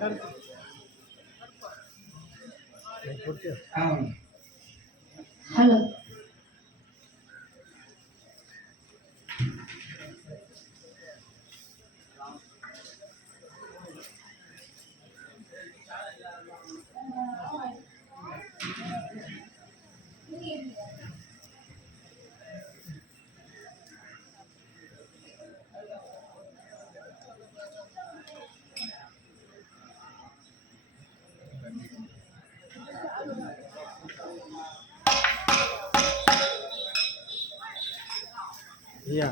Hello iya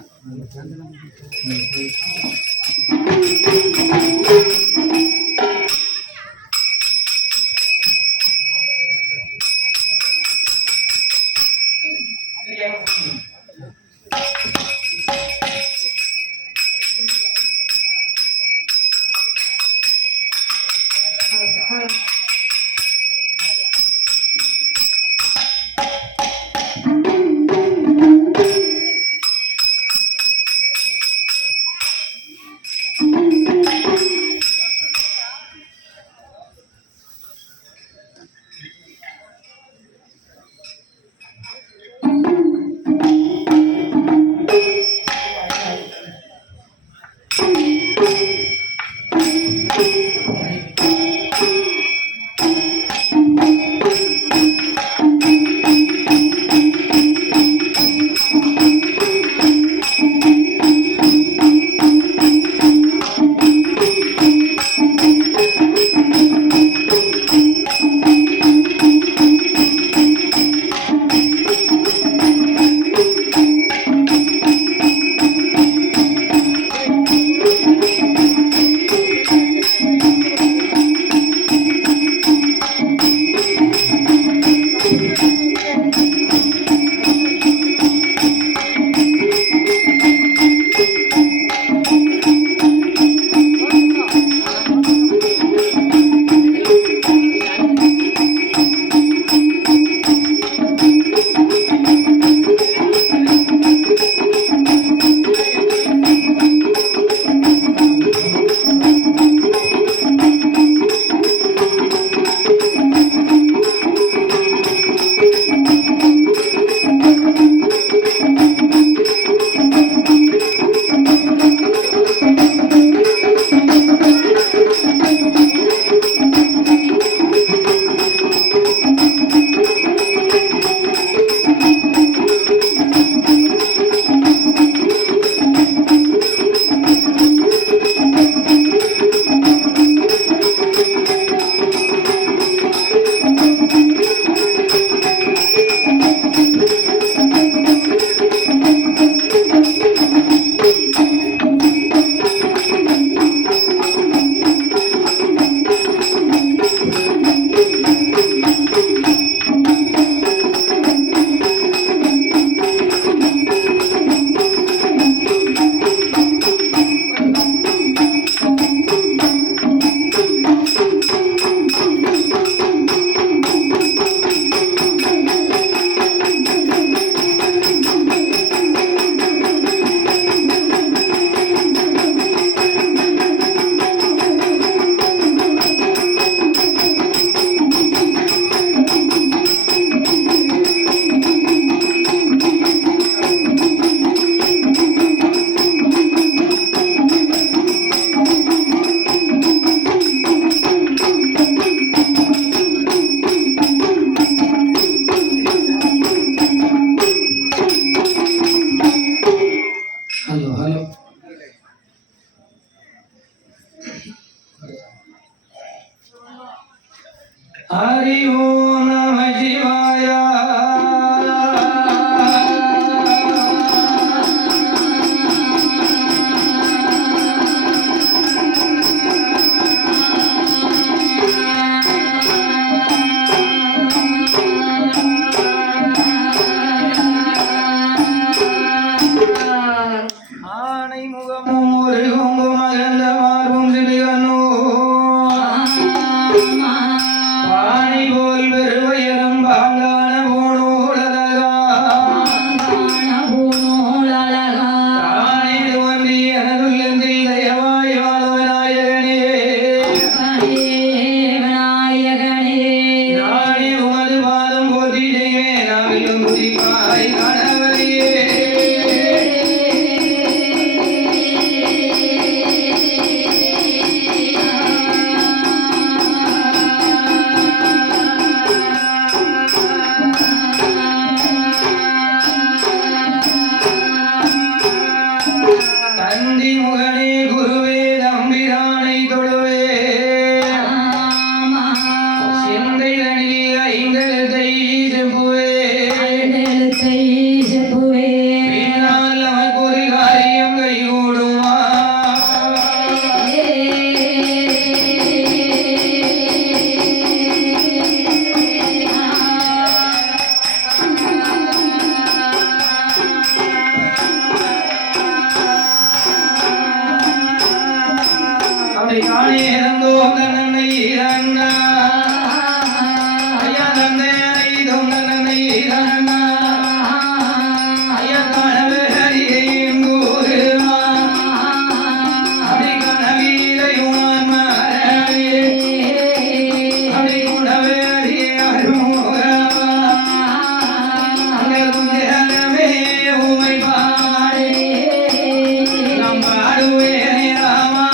Hari ओम नमः शिवाय ஆனை முகமும் ஒரு கொம்பு மகந்த மார்பும் சிறுகனோ வாணி போல் பெருவயலும் பாங்கான பூணூலழகா தானே ஒன்றி எனதுள்ளந்தில் தயவாய் வாழ்வ நாயகனே நந்தி முகனே குருவே தம்பிரானை தொழுவே சிந்தைகளில் ஐந்தெழுத்தை செப்புவே பின்னால் நமக்கு ஒரு காரியம் கைகூடுமா அப்படி காணே இறந்தோம் தன்னை இறந்தா ஐயா தந்தை தன்னை இறந்தா ஐயா கனவு ஹரியும் கூறுமா அப்படி கனவீரையும் மாறே அப்படி குணவு ஹரியே அருமுகமா அங்கே குஞ்சரமே உமை பாடே நாம் பாடுவேனே ராமா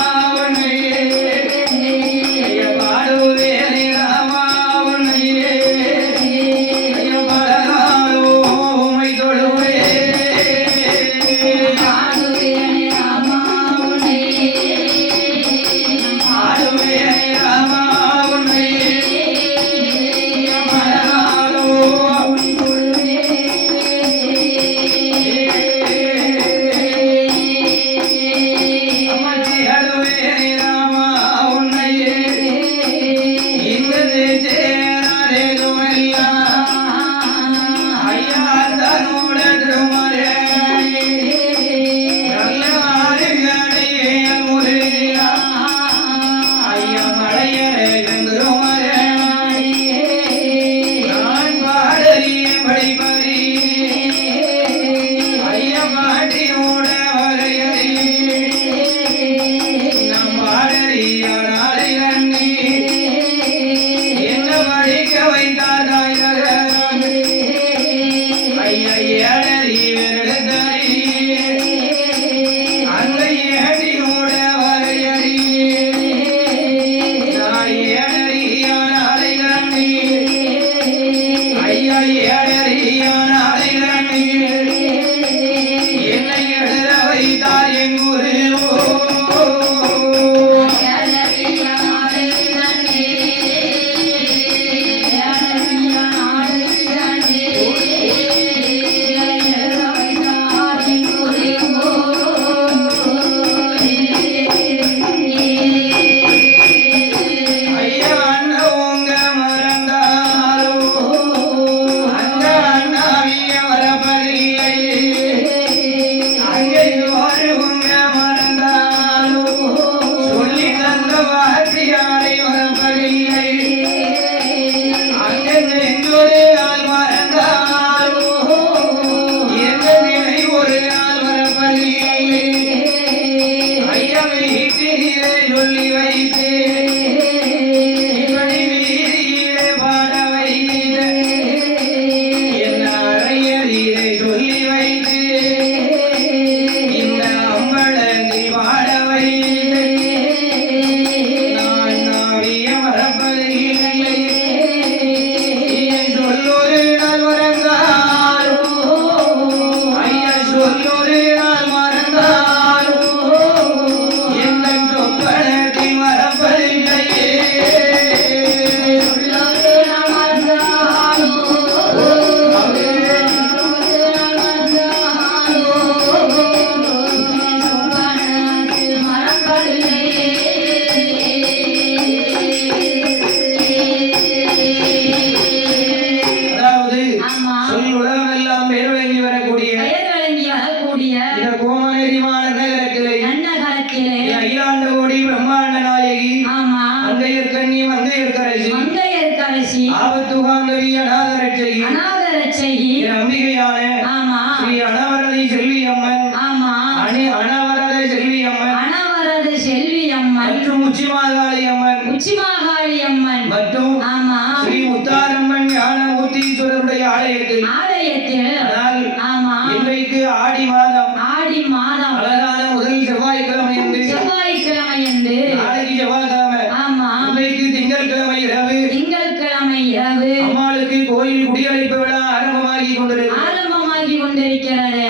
ஆரம்பமாகி கொண்டிருக்கிறது.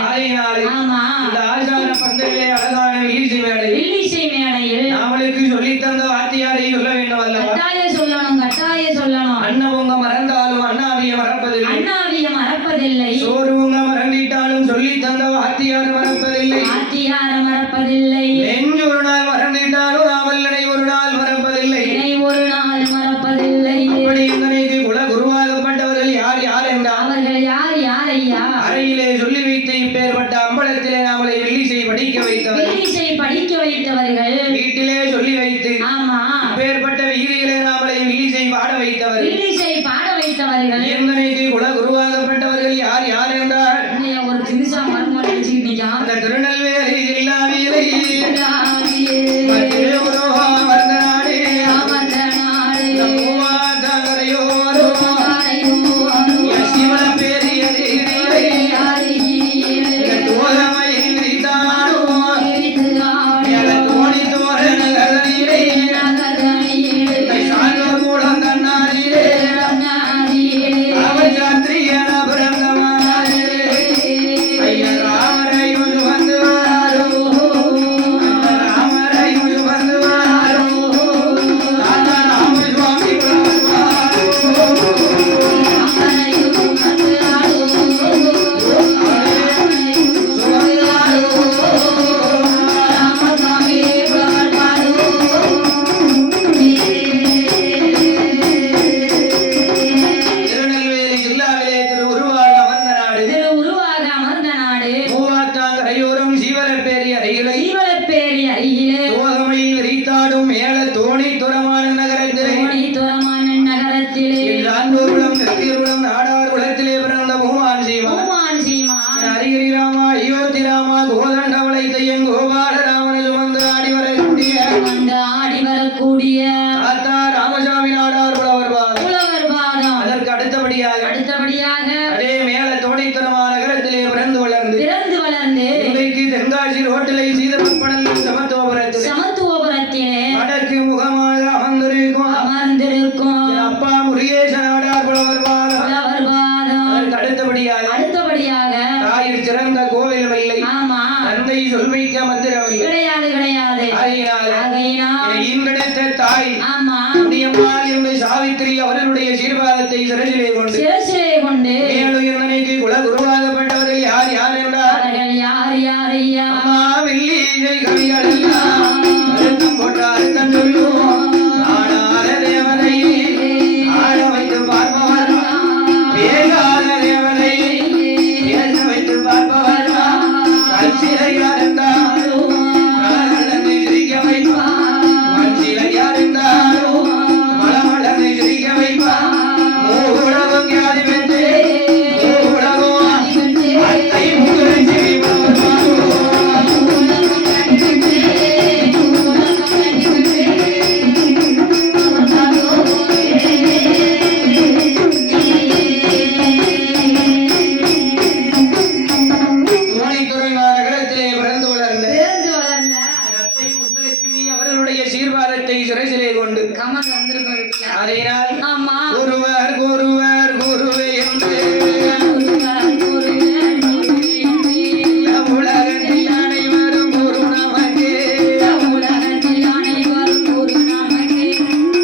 இந்த ஆச்சார பந்தலே அழகான மறப்பதில்லை ஆத்தியாரம் மறப்பதில்லை நெஞ்சு ஒரு நாள் மறந்துட்டாலும் நாவல்லனை ஒரு நாள் மறப்பதில்லை ஒரு நாள் மறப்பதில்லை அப்படி இந்தனைக்கு குல குருவாகப்பட்டவர்கள் யார் யார் என்றால் அவர்கள் யார் யார் ஐயா அறையிலே சொல்லி வைத்து இப்பேற்பட்ட அம்பலத்திலே நாமளை வெள்ளிசை படிக்க வைத்தவர் வெள்ளிசை படிக்க வைத்தவர்கள் வீட்டிலே சொல்லி வைத்து ஆமா இப்பேற்பட்ட வீதியிலே நாமளை வெள்ளிசை பாட வைத்தவர் வெள்ளிசை பாட வைத்தவர்கள் எந்தனைக்கு குல குருவாகப்பட்டவர்கள் யார் யார் என்றால் ஒரு திமிசா மர்மம் நினைச்சுக்கிட்டீங்க அந்த திருநெல்வேலி ஜில்லாவிலே சாவித்திரி அவர்களுடைய சீர்வாதத்தை சிறசிலே கொண்டு மேலுயர்ந்தனைக்கு குல குருவாகப்பட்டவர்கள் யார் யார் என்றால் யார் யார் ஐயா வெள்ளிசை கவிகளெல்லாம் அழுத்தம் போட்டு அழுத்தம் சொல்லுவோம் ஆடாத தேவதையை ஆட வைத்து பார்ப்பவர் வேகாத தேவதையை பேச வைத்து பார்ப்பவர் கல்சிலை யாருந்தாரோ கலகலந்து சிரிக்க வைப்பார் மண்சிலை யாருந்தாரோ மலமளந்து சிரிக்க வைப்பார் மூவுலகம் யாதி வென்று மூவுலகம் அத்தை முதுரை சீர்வாதத்தை சிறைசிலே கொண்டு அதனால் ஒருவர் ஒருவர் குருவே என்று உலகத்தில் அனைவரும் குரு நமக்கே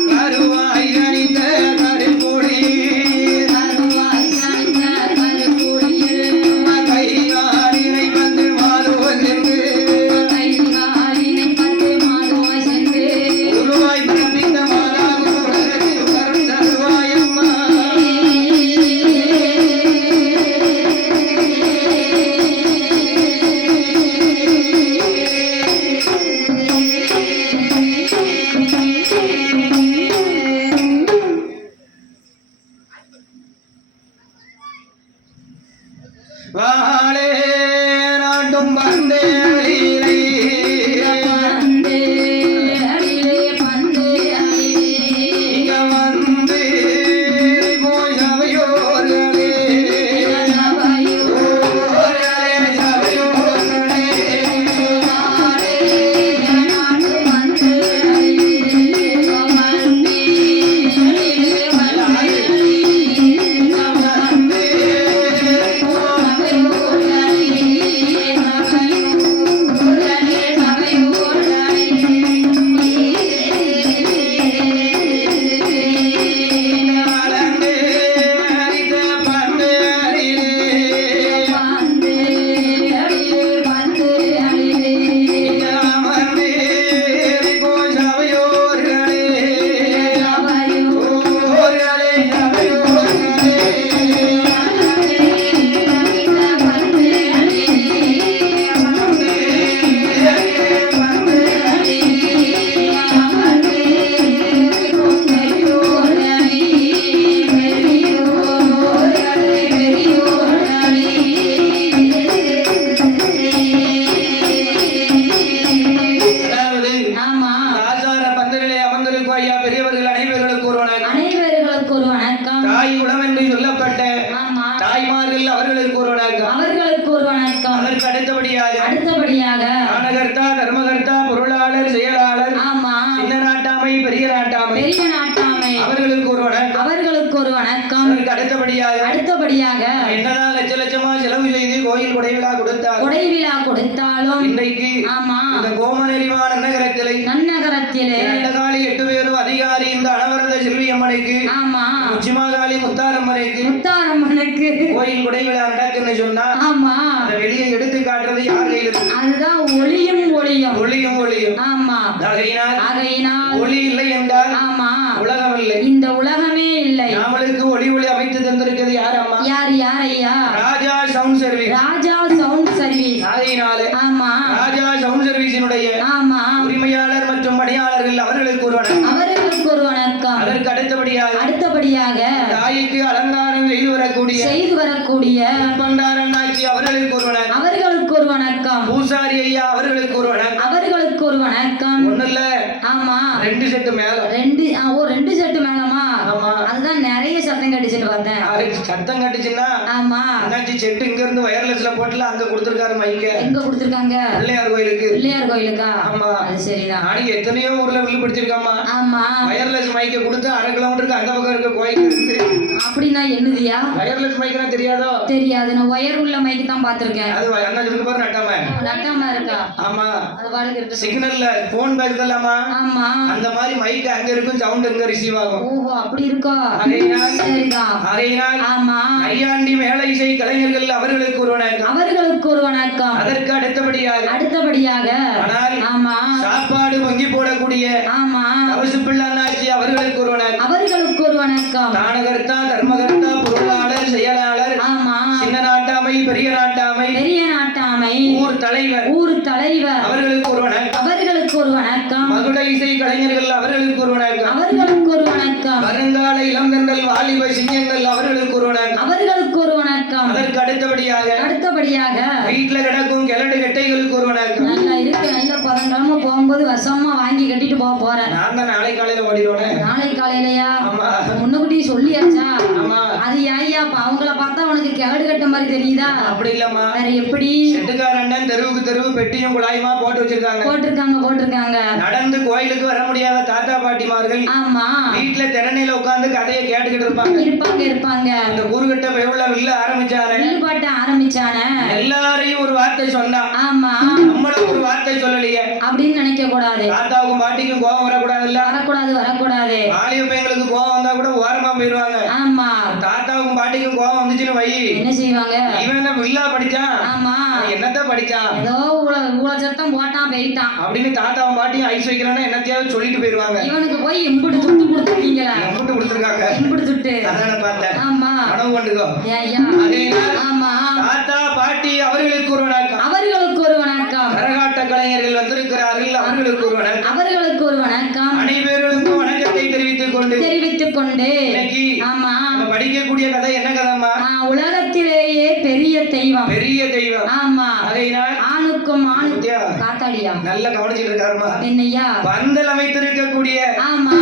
கருவாய் அணிந்த கருப்பொடியில் கைகாலினை வந்து மாறுவன் என்று குருவாய் பிறப்பித்த மாறாகும் உலகத்தில் கருண் தருவாயம்மா வாழே நாட்டும் பந்தேரிலே இங்க வந்து போய் சபையோர்களே ஓர்களே சபையோர்களே அடுத்தபடியாக தானகர்த்தா தர்மகர்த்தா பொருளாளர் செயலாளர் ஆமா சின்ன நாட்டாமை பெரிய நாட்டாமை பெரிய நாட்டாமை அவர்களுக்கு ஒரு வணக்கம். அவர்களுக்கு ஒரு வணக்கம். அதற்கு அடுத்தபடியாக என்னதான் லட்ச லட்சமா செலவு செய்து கோயில் கொடைவிழா கொடுத்தாலும் கொடை விழா கொடுத்தாலும் இன்றைக்கு ஆமா இந்த கோமநெறிவான நகரத்திலே நன்னகரத்திலே காளி 8 பேரும் அதிகாரி இந்த அனவரத செல்வியம்மனுக்கு ஆமா உச்சிமாகாளி முத்தாரம்மனுக்கு முத்தாரம்மனுக்கு கோயில் கொடைவிழா நடக்குன்னு சொன்னா ஆமா அதை வெளியே எடுத்து காட்டுறது யார் கையில் இருக்கு? அதுதான் ஒளியும் ஒளியும் ஒளியும் ஒளியும். ஆமா ஆகையினால் ஒளி இல்லை என்றால் ஆமா உலகம் இல்லை. இந்த உலகமே இல்லை. நம்மளுக்கு ஒளி ஒளி அமைத்து தந்திருக்கிறது யார் அம்மா? யார் ஐயா? ராஜா சவுண்ட் சர்வீஸ். ராஜா சவுண்ட் சர்வீஸ். ஆகையினாலே ஆமா ராஜா சவுண்ட் சர்வீஸினுடைய ஆமா உரிமையாளர் மற்றும் பணியாளர்கள் அவர்களுக்கு ஒரு வணக்கம். அவர்களுக்கு ஒரு வணக்கம். அதற்கு அடுத்தபடியாக தாய்க்கு அலங்காரம் செய்து வரக்கூடிய பண்டார அண்ணாச்சி அவர்களுக்கு ஒரு வணக்கம். அவர்களுக்கு ஒரு வணக்கம். பூசாரி ஐயா அவர்களுக்கு ஒரு வணக்கம். அவர்களுக்கு ஒரு வணக்கம். ஒண்ணு இல்ல ஆமா 2 செட்டு மேல 2 செட்டு மேலமா? ஆமா அதுதான் நிறைய சத்தம் கட்டிச்சுன்னு பார்த்தேன். சத்தம் கட்டுச்சுன்னா ஆமா அண்ணாச்சி செட்டு இங்க இருந்து வயர்லெஸ்ல போட்டுல அங்க கொடுத்திருக்காரு மைக்க. எங்க கொடுத்திருக்காங்க? பிள்ளையார் கோயிலுக்கு. பிள்ளையார் கோயிலுக்கா? ஆமா அது சரிதான். நாளைக்கு எத்தனையோ ஊர்ல வில்லு பிடிச்சிருக்காமா. ஆமா வயர்லெஸ் மைக்க கொடுத்து 1/2 கிலோமீட்டருக்கு அந்த பக்கம் இருக்க கோயில் இருந்து. அப்படின்னா என்னதுயா? வயர்லெஸ் மைக்னா தெரியாதோ? தெரியாது. நான் ஒயர் உள்ள மைக்கு தான் பாத்திருக்கேன். அது அண்ணா சொல்லுங்க பாரு நட்டாம இருக்கா? ஆமா அது பாட்டுக்கு இருக்கு. சிக்னல்ல போன் பேசுதலாமா? ஆமா அந்த மாதிரி மைக் அங்க இருக்கும், சவுண்ட் இங்க ரிசீவ் ஆகும். ஓஹோ அப்படி இருக்கா? சரிதான். ஆமா ஐயாண்டி மேல இசை கலைஞர்கள் அவர்களுக்கு ஒரு வணக்கம். அவர்களுக்கு ஒரு வணக்கம். அதற்கு அடுத்தபடியாக ஆனால் ஆமா சாப்பாடு பொங்கி போடக்கூடிய ஆமா அவசு பிள்ளை அண்ணாச்சி அவர்களுக்கு ஒரு வணக்கம். அவர்களுக்கு ஒரு வணக்கம். தானகர்த்தா தர்மகர்த்தா பொருளாளர் செயலாளர் ஆமா சின்ன நாட்டாமை பெரிய நாட்டாமை ஊர் தலைவர் அவர்களுக்கு ஒரு வணக்கம். மகுட இசை கலைஞர்கள் அவர்களுக்கு ஒரு வணக்கம். வருங்கால இளந்தங்கள் வாலிப சிங்கங்கள் அவர்களுக்கு ஒரு வணக்கம். அதற்கு அடுத்தபடியாக வீட்டுல கிடக்கும் கிழடு கெட்டைகளுக்கு ஒரு வணக்கம். நல்லா இருக்கு. நல்ல பதங்காலமா போகும்போது வசமா வாங்கி கட்டிட்டு போறேன். நான் தான் நாளை காலையில ஓடிடுவேன். நாளை காலையிலயா? ஆமா முன்னகுட்டி சொல்லியாச்சா? ஆமா அது ஐயா அவங்கள பார்த்தா உனக்கு கிழடு கட்ட மாதிரி தெரியுதா? அப்படி இல்லம்மா. வேற எப்படி? செட்டுக்காரன் தெருவுக்கு தெருவு பெட்டியும் குழாயுமா போட்டிருக்காங்க. நடந்து கோயிலுக்கு வர முடியாத தாத்தா பாட்டிமார்கள் ஆமா வீட்டுல திறனையில உட்கார்ந்து கதையை கேட்டுக்கிட்டு இருப்பாங்க. அந்த கூறுகட்ட பெவுல வில்ல ஆரம்பிச்சானே எல்லாரையும் ஒரு வார்த்தை சொன்னான். ஆமா நம்மளும் ஒரு வார்த்தை சொல்லலையே அப்படின்னு நினைக்க கூடாது. தாத்தாவுக்கும் பாட்டிக்கும் கோபம் வரக்கூடாது. வாலிப பையங்களுக்கு கோபம் வந்தா கூட ஓரமா போயிடுவாங்க. ஆமா தாத்தாவுக்கும் பாட்டிக்கும் கோபம் வந்துச்சுன்னு வை என்ன செய்வாங்க? இவன் வில்லா படிச்சான். ஆமா என்னத்தான் படிச்சான்? ஏதோ சத்தம் போட்டான் போயிட்டான் அப்படின்னு தாத்தாவும் பாட்டியும் ஐஸ் வைக்கிறான்னா என்னத்தையாவது சொல்லிட்டு போயிருவாங்க. இவனுக்கு போய் எம்புட்டு துட்டு கொடுத்துருக்கீங்களா? எம்புட்டு கொடுத்துருக்காங்க. எம்புட்டு துட்டு அதான பார்த்தேன். ஆமா கனவு கொண்டுக்கோ. ஆமா தாத்தா பாட்டி அவர்களுக்கு ஒரு வணக்கம். கரகாட்ட கலைஞர்கள் வந்திருக்கிறார்கள் அவர்களுக்கு ஒரு வணக்கம். அனைவருக்கும் வணக்கத்தை தெரிவித்துக் கொண்டு ஆமா படிக்கக்கூடிய கதை என்ன கதைமா? உலகத்திலேயே பெரிய தெய்வம். ஆமா ஆணுக்கும் காத்தாடியா நல்ல கவனிச்சுட்டு இருக்காருமா. என்னையா பந்தல் அமைத்திருக்கக்கூடிய ஆமா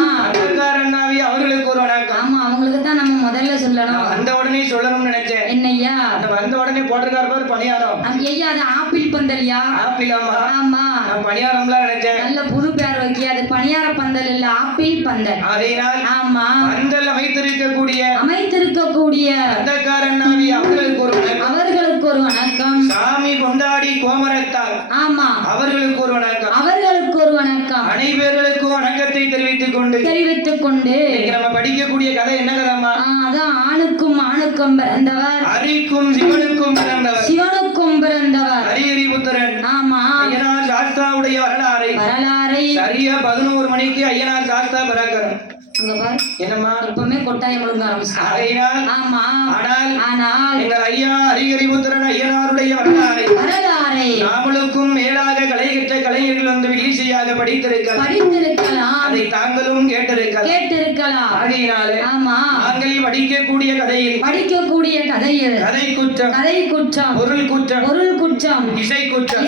அண்ணாவி அவர்களுக்கு ஒரு வணக்கம். ஆமா அவங்களுக்கு தான் நம்ம முதல்ல சொல்லணும். வந்த உடனே சொல்லணும்னு நினைச்சேன். என்னையா வந்த உடனே போட்டிருக்காரு பாரு பணியாரம். ஐயா அது ஆப்பிள் பந்தல்யா? ஆப்பிள் ஆமா பணியாரம்லாம் நினைச்சேன். நல்ல புது பேர் வைக்க. அது பணியார பந்தல் இல்ல, ஆப்பிள் பந்தல். ஆமா பந்தல் அமைத்திருக்கக்கூடிய அந்தக்காரண்ணாவி அவர்களுக்கு ஒரு வணக்கம். சாமி கொண்டாடி கோமரத்தார் ஆமா அவர்களுக்கு ஒரு வணக்கம். அனைவர்களுக்கும் வணக்கத்தை தெரிவித்துக் கொண்டு நம்ம படிக்கக்கூடிய கதை என்ன கதைமா? அதான் ஆணுக்கும் பிறந்தவர், ஹரிக்கும் சிவனுக்கும் பிறந்தவர் ஹரிஹரிபுத்திரன். ஆமா ஐயனார் சாஸ்தாவுடைய வரலாறை சரியா 11 மணிக்கு ஐயனார் சாஸ்தா பிறக்கிறார். என்னம்மா எப்பவுமே கொட்டாயம் ஒழுங்க ஆரம்பிச்சு. ஆமா ஆனால் எங்கள் ஐயா ஹரிஹரிபுத்திரன் ஐயனாருடைய வரலாறை நாமளுக்கும் மேலாக கலை கற்ற கலைஞர்கள் வந்து வில்லிசையாக படித்திருக்கலாம். அதை தாங்களும் கேட்டிருக்கலாம். ஆகையினாலே நாங்கள் படிக்கக்கூடிய கதையில் கதை குற்றம், பொருள் குற்றம், இசை குற்றம்,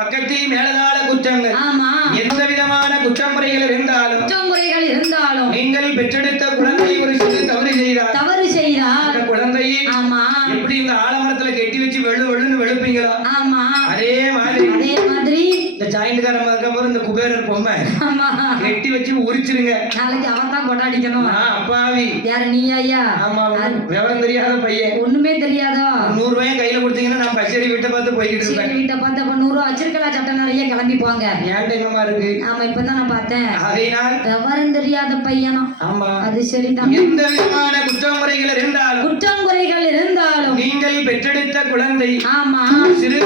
பக்கத்தில் மேலதாள குற்றங்கள், ஆமா எந்த விதமான குற்றமுறைகள் இருந்தாலும் நீங்கள் பெற்றெடுத்த குழந்தை ஒரு சிறு தவறு செய்தால் அந்த குழந்தையை ஆமா எப்படி இந்த ஆலமரத்துல கெட்டி வச்சு வெள்ளுன்னு வெளுப்பீங்களோ ஆமா அதே மாதிரி இந்த ஜாயிண்ட்காரமா இருக்கும்போது இந்த குபேரர் பொம்மை ஆமா கெட்டி வச்சு உரிச்சிருங்க. நாளைக்கு அவன் தான் கொண்டாடிக்கணும். அப்பாவி யாரு நீ ஐயா? ஆமா விவரம் தெரியாத பையன் ஒண்ணுமே தெரியாதோ. 100 ரூபாய் கையில கொடுத்தீங்கன்னா நான் பச்சரி வீட்டை பார்த்து போய்கிட்டு இருப்பேன். வீட்டை பார்த்து அப்ப 100 ரூபா வச்சிருக்கலா சட்டை நிறைய கிளம்பி போங்க. ஏன்டெங்கமா இருக்கு. ஆமா இப்பதான் நான் பார்த்தேன். ஆகையினால் விவரம் தெரியாத பையனா. ஆமா அது சரிதான். எந்த விதமான குற்றமுறைகள் இருந்தாலும் நீங்கள் பெற்றெடுத்த குழந்தை ஆமா சிறு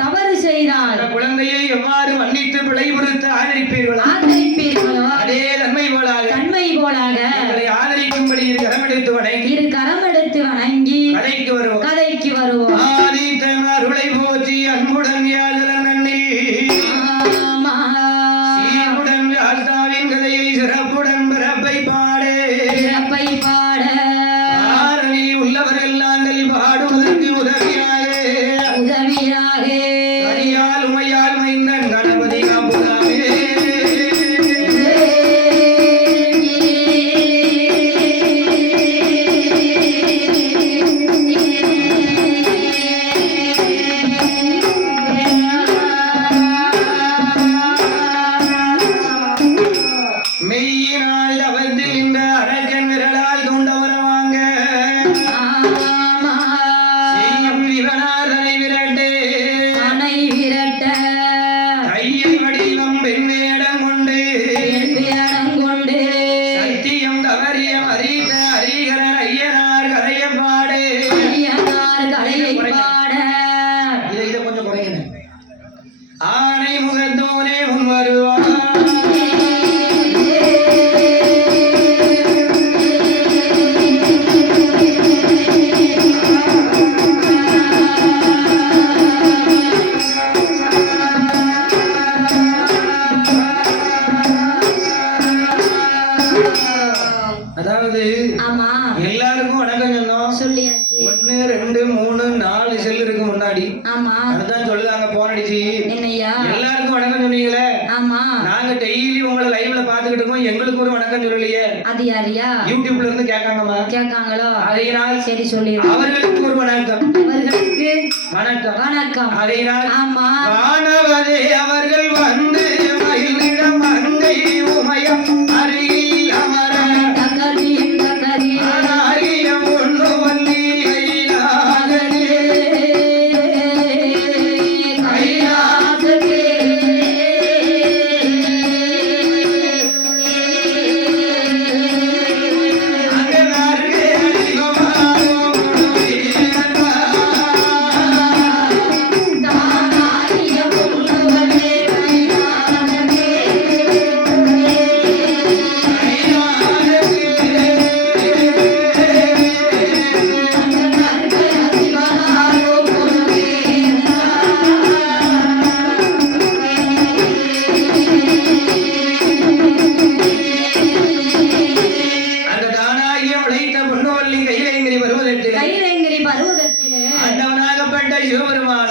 தவறு செய்தால் குழந்தையை எவ்வாறு மன்னித்து பிழை பொறுத்து ஆதரிப்பீர்களோ அதே தன்மை போலாக எங்களை ஆதரிக்கும்படி இரு கரம் எடுத்து வணங்கி கதைக்கு வருவோம். ஆதித்தன் அருளை போற்றி அன்புடன் யாதலன் நன்னில் சீருடன் யாஸ்தாவின் கதையை சிறப்புடன் பிறப்பை பாட ஆரணில் உள்ளவர்கள் நாங்கள் பாடுவதற்கு உதவியாக அடியால் உமையால் மைந்தன் கணபதி காப்புதாவே. மெய்யினால் அவத்தில் இந்த அரக்கன் விரலால் தூண்டவர வாங்க செய்யும் இவனாதனை விரட்டே கையில் வடிவம் பெண்வேடம் கொண்டு சத்தியம் தவறியம் அறிந்த ஹரிகரன் ஐயனார் கரையை பாடு. இதை கொஞ்சம் குறைங்க. ஆனை முகத்தோனே முன் வருவான் அதாவது ஆமா எல்லாருக்கும் வணக்கம் சொன்னோம். சொல்லியாச்சு. 1 2 3 4 செல் இருக்கு முன்னாடி. ஆமா அதுதான் சொல்லுதாங்க போன் அடிச்சு என்னையா எல்லாருக்கும் வணக்கம் சொன்னீங்களே. ஆமா நாங்க டெய்லி உங்களை லைவ்ல பாத்துக்கிட்டு இருக்கோம். எங்களுக்கு ஒரு வணக்கம் சொல்லலையே. அது யாரியா? யூடியூப்ல இருந்து கேட்காங்களோ. அதனால் சரி சொல்லி அவர்களுக்கு ஒரு வணக்கம். அவர்களுக்கு வணக்கம். அதனால் ஆமா வானவரே அவர்கள் வந்து மகிழ்ந்திடம் அங்கை உமையம் அருகில் அமர ஆனாரியம் ஒன்று வள்ளி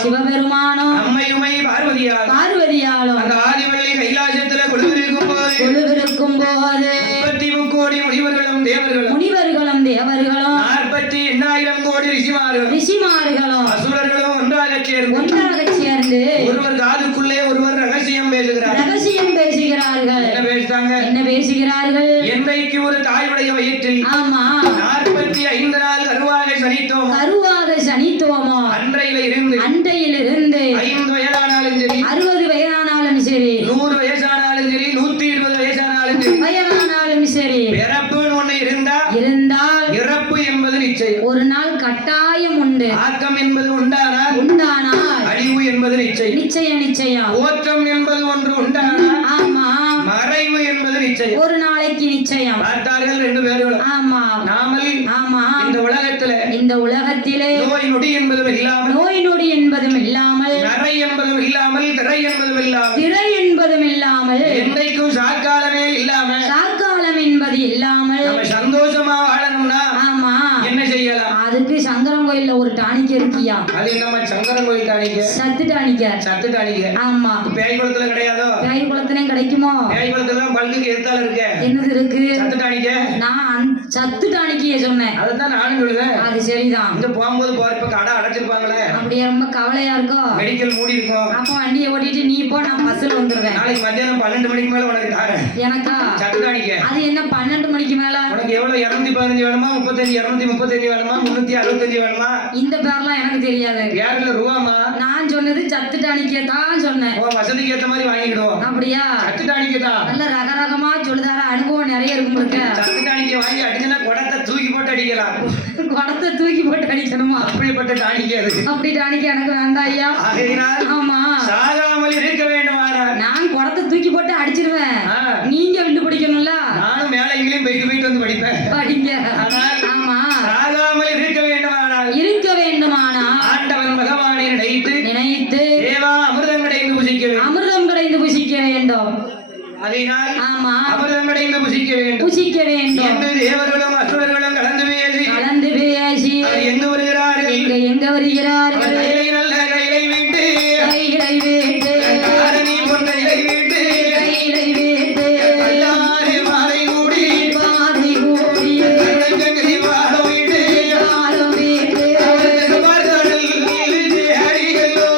சிவபெருமானும் அம்மையுமை பார்வதியாலும் அந்த ஆதிவள்ளி கைலாசத்துல கொழுவிருக்கும் போது 33 கோடி முனிவர்களும் தேவர்களும் 48,000 கோடி ரிஷிமார்களும் அசுரர்களும் ஒன்றாக சேர்ந்து ஒருவர் காதுக்குள்ளே ஒருவர் ரகசியம் பேசுகிறார்கள். என்ன பேசுகிறார்கள்? என்றைக்கு ஒரு தாயுடைய வயிற்றில் ஆமா 45 நாள் கருவாக சனித்தோமோ அன்றையிலிருந்து 5 வயதானாலும் சரி 60 வயதானாலும் சரி 100 வயசானாலும் சரி 120 வயசானாலும் சரி பிறப்புன்னு ஒண்ணு இருந்தால் இறப்பு என்பது நிச்சயம். ஒரு நாள் கட்டாயம் உண்டு. ஆக்கம் என்பது உண்டானால் அழிவு என்பது நிச்சயம். ஓட்டம் என்பது ஒன்று உண்டானால் ஆமா மறைவு என்பது நிச்சயம். ஒரு நாளைக்கு நிச்சயம். பார்த்தார்கள் 2 பேர்களும். ஆமா நாமல் ஆமா இந்த உலகத்திலே நோய் நொடி என்பதும் இல்லாமல் நரை என்பதும் இல்லாமல் திரை என்பதும் இல்லாமல் என்றைக்கும் சாக்காலமே சாக்காலம் என்பது இல்லாமல் நம்ம சந்தோஷமா வாழணும்னா ஆமா என்ன செய்யலாம்? அதுக்கு சங்கரன் கோயில்ல ஒரு டானிக் இருக்கியா? அது நம்ம சங்கரன் கோயில் டானிக் சத்து டானிக் ஆமா பேய் குளத்துல கிடையாதோ? பேய் குளத்துலயும் கிடைக்குமோ? பேய் குளத்துல பல்குக்கு எத்தால இருக்கு. என்னது இருக்கு? சத்து டானிக். நான் சத்து டானிக்கிய சொன்னேன். அதுதான் நானும் சொல்லுவேன். அது சரிதான். இங்க போகும்போது போறப்ப கடை அடைச்சிருப்பாங்களே, அப்படியே ரொம்ப கவலையா இருக்கும். மெடிக்கல் மூடி இருக்கும். அப்ப வண்டியை ஓட்டிட்டு நீ போ, நான் பஸ்ல வந்துருவேன். நாளைக்கு மத்தியானம் 12 மணிக்கு மேல உனக்கு தாரேன். எனக்கா? சத்து டானிக்க. அது என்ன 12 மணிக்கு மேல? உனக்கு எவ்வளவு 215 வேணுமா, 35 235 வேணுமா, 365 வேணுமா? இந்த பேர்லாம் எனக்கு தெரியாது. யாருல ரூபாமா? நான் சொன்னது சத்து டானிக்கிய தான் சொன்னேன். உன் வசதிக்கு ஏத்த மாதிரி வாங்கிக்கிடுவோம். அப்படியா? சத்து டானிக்க தான். நல்ல ரகரகமா சொல்லுதார, அனுபவம் நிறைய இருக்கும் இருக்க. சத்து டானிக்க வாங்கி அடிச்சுன்னா குடத்தை தூக்கி போட்டு அடிக்கலாம். குடத்தை தூக்கி போட்டு அடிக்கணுமா? அப்படிப்பட்ட டானிக்க அது. அப்படி டானிக்க எனக்கு வேண்டாம் ஐயா. ஆகையினால் ஆமா, சாகாமல் இருக்க வேண்டுமானால் நான் குடத்தை தூக்கி போட்டு அடிச்சிருவேன். நீங்க விட்டு பிடிக்கணும்ல. நானும் மேல இங்கேயும் போயிட்டு வந்து படிப்பேன். படிங்க. ஆனால் ஆமா, சாகாமல் இருக்க வேண்டுமானால் இருக்க வேண்டுமானா ஆண்டவன் பகவானை நினைத்து தேவா அமிர்தம் கிடைந்து புசிக்க வேண்டும். அமிர்தம் கடைந்து புசிக்க வேண்டும். அதனால் ஆமா, அமிர்தம் கிடைந்து புசிக்க வேண்டும். புசிக்க வேண்டும் என்று தேவர்களும் அசுரர்களும் கலந்து பேசி அவர் எங்க வருகிறார்கள்? எங்க வருகிறார்கள்? அவர் கையிலை நல்ல கையிலை விட்டு கைகளை வேண்டு காரணி கொண்ட இலை விட்டு கைகளை வேண்டு எல்லாரு மாலை கூடி பாதை ஓடிய கங்கை பாடம் விட்டு காலம் வேண்டு அவருக்கு பார்த்தார்கள் அடிகளோ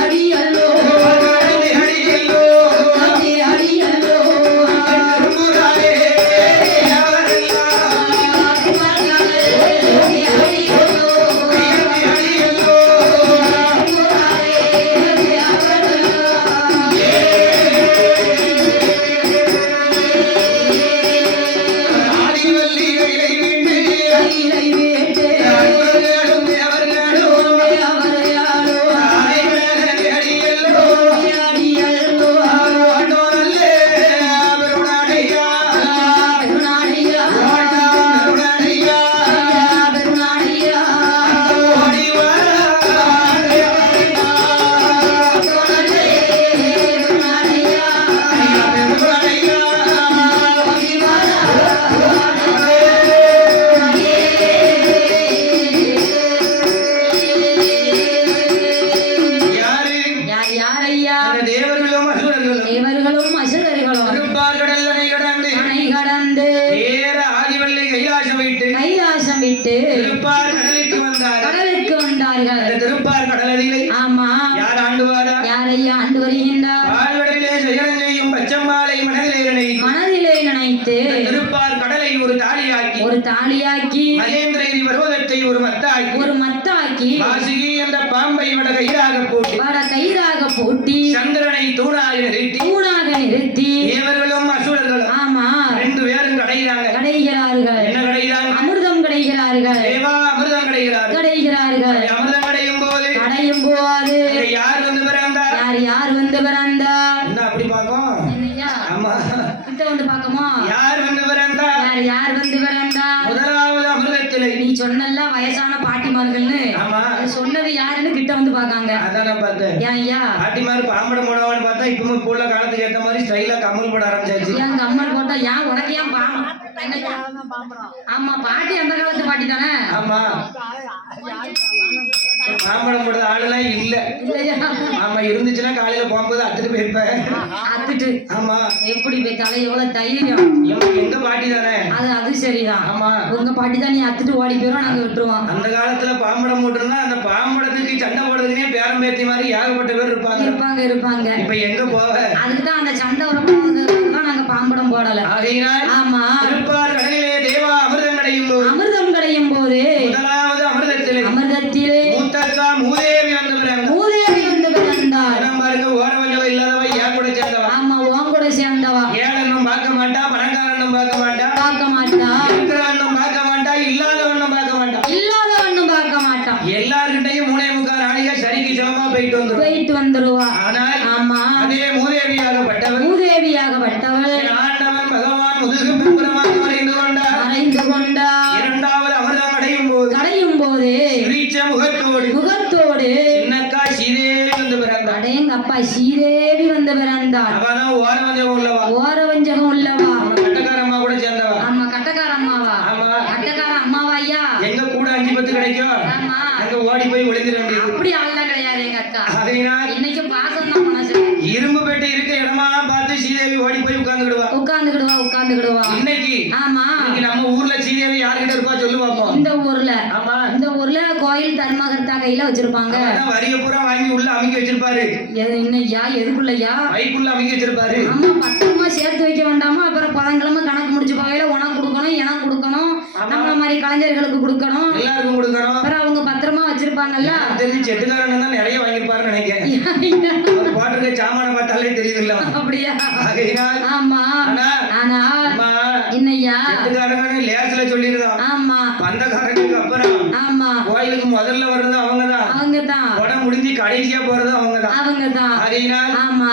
அடியல்லோ அடிகளோ அடியல்லோ முராரே ஆதிவல்லி கையிலை விட்டு கைகளை வேண்டு அவர்களும் அவர்களும் அடிகளோ அடியல்லோ ஆண்டோனல்லே பெருநாடையா பெருநாடியா பெருநாடையா பெருநாடியா ஓடி வா யாரு? யார் யார் ஐயா? அந்த தேவர்களும் அசுரர்களும் தேவர்களும் அசுரர்களும் திருப்பார் கடலனை கடந்து அணை கடந்து ஏற ஆதிவள்ளி கைலாசம் விட்டு கைலாசம் விட்டு திருப்பார் கடலுக்கு வந்தார். கடலுக்கு வந்தார்கள். அந்த திருப்பார் கடலிலே ஆமா, யார் ஆண்டுவாரா? யார் ஐயா ஆண்டு வருகின்றார்? வாழ்வடையிலே செயலங்கையும் பச்சம்மாளை மனதிலே நினைத்து மனதிலே நினைத்து திருப்பார் கடலை ஒரு தாலியாக்கி ஒரு தாலியாக்கி மகேந்திரகிரி பர்வதத்தை ஒரு மத்தாக்கி ஒரு மத்தாக்கி வாசுகி என்ற பாம்பை வட கையாக போட்டு வட கயிறாக பூட்டி சந்திரனை தூணாக நிறுத்தி தூணாக நிறுத்தி தேவர்களும் அசுரர்களும் ஆமா 2 பேரும் கடைகிறாங்க. கடைகிறார்கள். என்ன கடைகிறாங்க? அமிர்தம் கடைகிறார்கள். தேவா அமிர்தம் கடைகிறார்கள். கடைகிறார்கள். அமிர்தம் கடையும் போது கடையும் போது இங்க யார் வந்து பிறந்தார்? யார் வந்து பிறந்தார்? என்ன அப்படி பார்க்கும்? என்னய்யா? ஆமா, கிட்ட வந்து பார்க்கமா? யார் வந்து பிறந்தார்? யார் வந்து பிறந்தார்? முதலாவது அமிர்தத்திலே நீ சொன்னல்ல வயசான பாட்டிமார்கள்னு, ஆமா, அது சொன்னது யாருன்னு கிட்ட வந்து பார்க்காங்க. அதான் நான் பார்த்தேன். ஏன் ஐயா? பாட்டிமாரு பாம்படம் போடுவான்னு பார்த்தா இப்பவும் இப்போ உள்ள காலத்துக்கு ஏத்த மாதிரி ஸ்டைலா கம்மல் போட ஆரம்பிச்சாச்சு. ஏன் கம்மல் போட்டா ஏன் உனக்கு ஏன் பாமா? ஆமா, பாட்டி அந்த காலத்து பாட்டி தானே. ஆமா, பாம்படம் போடுறது ஆளுலாம் இல்ல. இல்லையா? ஆமா, இருந்துச்சுன்னா காலையில போகும்போது அத்துட்டு போயிருப்பேன். அத்துட்டு ஆமா, எப்படி போய்த்தாலே எவ்வளவு தைரியம். எங்க பாட்டி தானே. அது சரிதான். ஆமா, உங்க பாட்டி தான், நீ அத்துட்டு ஓடி போயிரும், நாங்க விட்டுருவோம். அந்த காலத்துல பாம்படம் போட்டுருந்தா அந்த பாம்படத்துக்கு சண்டை போடுறதுனே பேரம் பேத்தி மாதிரி ஏகப்பட்ட பேர் இருப்பாங்க. இருப்பாங்க. இப்ப எங்க போவ? அதுக்குதான் அந்த சண்டை உறப்பாக நாங்க பாம்படம் போடல. ஆகையினால் ஆமா, திருப்பார் கடலிலே தேவா அமிர்தம் கடையும் போது அமிர்தம் கடையும் போது முதலாவது அமிர்தத்திலே மூத்தக்கா மூதேவி வந்து பிறந்தார். மூதேவி வந்து பிறந்தார். பாருங்க, ஓரவஞ்சவ இல்லாதவ ஏன் கூட சேர்ந்தவா. ஆமா, உன் கூட சேர்ந்தவா. ஏழனும் பார்க்க மாட்டா, பணக்காரனும் பார்க்க மாட்டா, பார்க்க மாட்டா, இருக்கிறவனும் பார்க்க மாட்டா, இல்லாதவனும் பார்க்க மாட்டா. இல்லாதவனும் பார்க்க மாட்டான். எல்லார்கிட்டையும் 3.25 நாளைக்கு சரிக்கு சமமா போயிட்டு வந்துருவா. ஆனால் ஆமா, அதே மூதேவியாகப்பட்டவள் மூதேவியாகப்பட்டவள் ஆண்டவன் பகவான் முதுகு பின்புறமாக மறைந்து கொண்டார். இரண்டாவது அமிர்தம் கடையும் போது சிரிச்ச முகத்தோடு சின்னக்கா சீதேவி வந்து பிறந்தார். அடேங்கப்பா, ஸ்ரீதேவி வந்து பிறந்தார். அவதான் ஓரவஞ்சகம் உள்ளவா. கட்டக்கார அம்மா கூட சேர்ந்தவா. ஆமா, கட்டக்கார அம்மாவா? ஆமா, கட்டக்கார அம்மாவா ஐயா? எங்க கூட 5-10 கிடைக்கும், ஆமா, அங்க ஓடி போய் ஒளிஞ்சிட வேண்டியது. அப்படி ஆள்லாம் கிடையாது எங்க அக்கா. அதனால் இன்னைக்கு பாசம் தான் மனசு. இரும்பு பெட்டி இருக்க இடமா பார்த்து ஸ்ரீதேவி ஓடி போய் உட்கார்ந்துக்கிடுவா. உட்கார்ந்துக்கிடுவா. இன்னைக்கு ஆமா, நம்ம ஊர்ல கோயில் தர்மகர்த்தா கையில வச்சிருப்பாங்க. அதான் வரிய பூரா வாங்கி உள்ள அமைக்க வச்சிருப்பாரு. என்னய்யா எதுக்குள்ளயா? மைக்குள்ள அமைக்க வச்சிருப்பாரு. ஆமா, பத்திரமா சேர்த்து வைக்க வேண்டாமா? அப்புறம் புதன்கிழமை கணக்கு முடிச்சு போகையில உனக்கு கொடுக்கணும், எனக்கு கொடுக்கணும், நம்மள மாதிரி கலைஞர்களுக்கு கொடுக்கணும், எல்லாருக்கும் கொடுக்கணும். அப்புறம் அவங்க பத்திரமா வச்சிருப்பாங்கல்ல. தெரிஞ்சு செட்டுக்காரன் தான் நிறைய வாங்கிருப்பாருன்னு நினைக்கிறேன். அவர் போட்டிருக்க சாமான பார்த்தாலே தெரியுதுல்ல. அப்படியா? ஆகையினால் ஆமா. ஆனா என்னய்யா செட்டுக்காரன் லேஸ்ல சொல்லிருந்தான். ஆமா, பந்தக்காரனுக்கு அப்புறம் ஆமா, கோயிலுக்கு முதல்ல வர்றது அவங்கதான். அவங்கதான். உடம்பு முடிஞ்சு கடைசியா போறது அவங்கதான். அவங்கதான். ஆகையினால் ஆமா.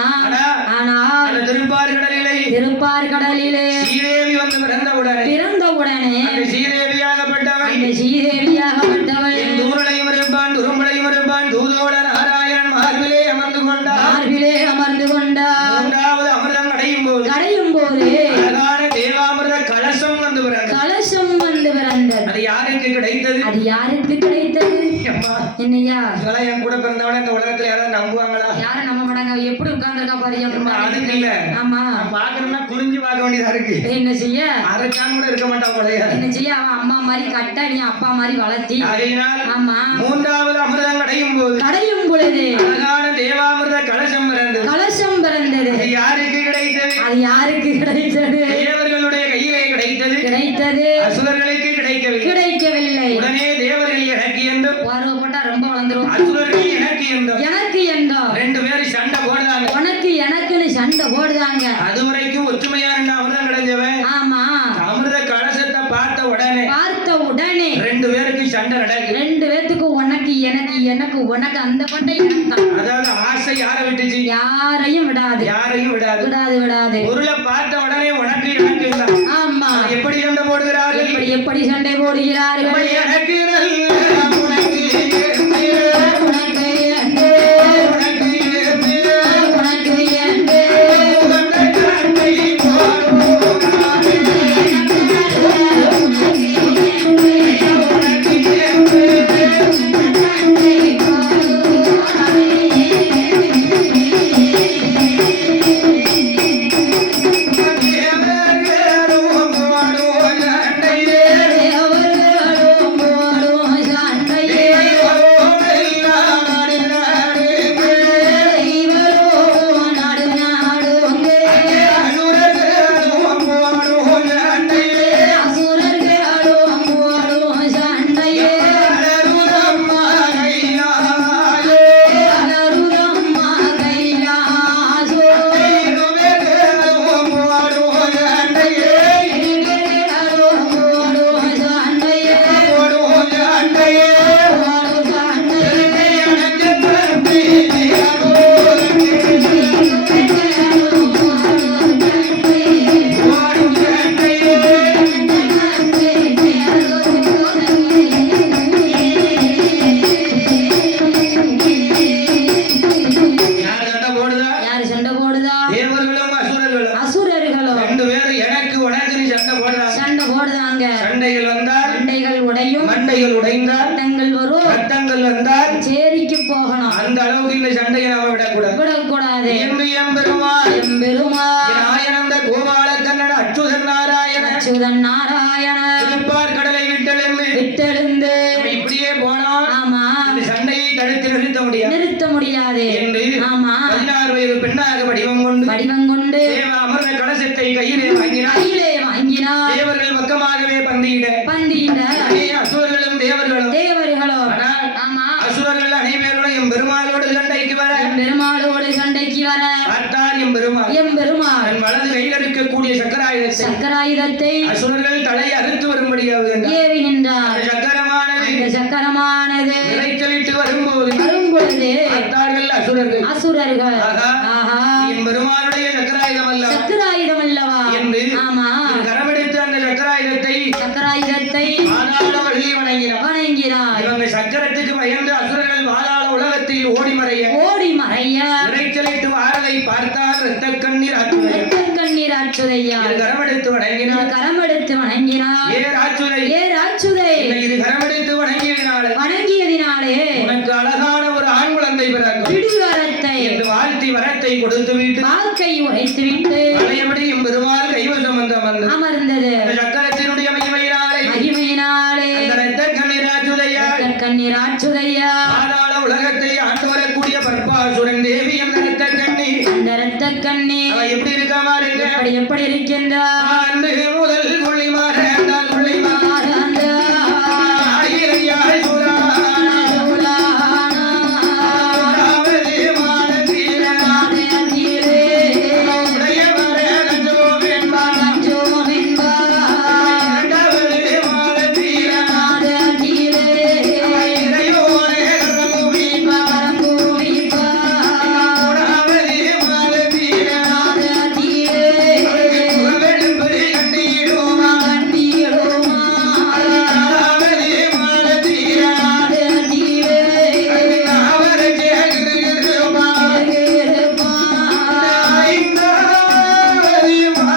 ஆனா அந்த திருப்பார்கடலிலே திருப்பார்கடலிலே ஸ்ரீதேவி வந்து பிறந்தவுடனே அந்த ஸ்ரீதேவியாகப்பட்டவள் என் தூரலையும் இருப்பான் துரும்பலையும் இருப்பான் தூதோட நாராயணன் மார்பிலே அமர்ந்து கொண்டார். மூன்றாவது அமிர்தம் கடையும் போது அழகான தேவாமிர்த கலசம் வந்து பிறந்தது. அது யாருக்கு கிடைத்தது? அம்மா, என்னையா இதெல்லாம் என் கூட பிறந்தவன இந்த உலகத்துல யாராவது நம்புவாங்களா? யாரும் நம்ப மாட்டாங்க. எப்படி உட்கார்ந்துருக்கா பாரு. அதுக்கு இல்ல. ஆமா, நான் பாக்கணும்னா குனிஞ்சு பார்க்க வேண்டியதா இருக்கு. என்ன செய்ய? அரைச்சான் கூட இருக்க மாட்டா போலயா? என்ன செய்ய? அவன் அம்மா மாதிரி கட்ட, நீ அப்பா மாதிரி வளர்த்தி. ஆகையினால் ஆமா, மூன்றாவது அமிர்தம் கடையும் பொழுது அழகான தேவாமிர்த கலசம் பிறந்தது. அது யாருக்கு கிடைத்தது? தேவர்களுடைய கையிலே கிடைத்தது. அசுரர்களுக்கு கிடைக்கவில்லை. உடனே தேவர்கள் எனக்கு என்றும் போட்டா ரொம்ப வளர்ந்துரும். அசுரர்கள் எனக்கு என்றும் ரெண்டு பேரும் சண்டை போடுறாங்க. உனக்கு எனக்குன்னு சண்டை போடுதாங்க. அது வரைக்கும் ஒற்றுமையா ரெண்டு அமிர்தம் கிடைஞ்சவன். ஆமா, அமிர்த கலசத்தை பார்த்த உடனே ரெண்டு பேருக்கு சண்டை நடக்கு. ரெண்டு பேத்துக்கு உனக்கு எனக்கு அந்த பண்டை எனக்கு தான். அதாவது ஆசை யாரை விட்டுச்சு? யாரையும் விடாது. பொருளை பார்த்த உடனே உனக்கு எனக்கு தான். ஆமா, எப்படி சண்டை போடுகிறார்கள்? எப்படி சண்டை போடுகிறார்கள்? எனக்கு நல்ல உனக்கு மண்டைகள் உடைந்தால் ரத்தங்கள் வந்தால் சேரிக்கு போகணும். அந்த அளவுக்கு இந்த சண்டையை நாம விடக்கூடாது. எம்பெருமான் ஆயனந்த கோபால கண்ணன் அச்சுதன் நாராயண திருப்பார்கடலை விட்டெழுந்து இப்படியே போனோம். ஆமா, இந்த சண்டையை தடுத்து நிறுத்த முடியாது என்று 16 வயது பெண்ணாக வடிவம் கொண்டு தேவ அமர்ந்த கலசத்தை கையிலே வாங்கினார். தேவர்கள் பக்கமாகவே பந்தியிட அசுரர்களும் தேவர்களும் அசுரர்கள் அனைவரும் எம்பெருமாளோடு சண்டைக்கு வர பார்த்தார். எம்பெருமாள் தன் வலது கையில் இருக்கக்கூடிய சக்கராயுதத்தை அசுரர்கள் தலையை அறுத்து வரும்படியாக ஏவுகின்றார். சக்கரமானது இறைச்சலிட்டு வரும்போது பார்த்தார்கள் அசுரர்கள். எம்பெருமானுடைய சக்கராயுதம் அல்லவா என்று கரமெடுத்து அந்த சக்கராயுதத்தை பாதாள வள்ளி வணங்கினார். இவங்க சக்கரத்துக்கு பயந்து அசுரர்கள் பாதாள உலகத்தில் ஓடி மறைய இறைச்சலிட்டு வாரதை பார்த்தால் இரத்த கண்ணீர் ஆற்றுதையா. கரமெடுத்து வணங்கினார். ஏ ராச்சுதை இது கரமெடுத்து வணங்கியதினாலே உனக்கு அழகான ஒரு ஆண் குழந்தை பிறக்கும் என்று வாழ்த்தி வரத்தை கொடுத்து விட்டு பழையபடி எம்பெருமாள் கைவசம் அமர்ந்தது. சக்கரத்தினுடைய மகிமையினாலே இரத்த கண்ணீர் ராட்சுதையா பாதாள உலகத்தை ஆண்டு வரக்கூடிய பர்பாசுரன் தேவி என்ற ரத்த கண்ணி அந்த ரத்த கண்ணி அவ எப்படி இருக்க மாறுங்க எப்படி இருக்கின்றார் ஆண்டு முதல் புள்ளி மாறாண்டால் புள்ளி அந்த ஆயிரையாய் சுரான ஓடாவது மானத்தீரனான உடைய மரகஞ்சோ வெண்பான் இரண்டாவது மானத்தீரனான இறையோனே கரம்பூமி ஓடாவது மானத்தீரனான புகழெழும்படி கண்டிடுமா ஓடாவது மானத்தீரனான அவரை கேட்கிறோமா ஐந்தாவது மாதோமாச்சி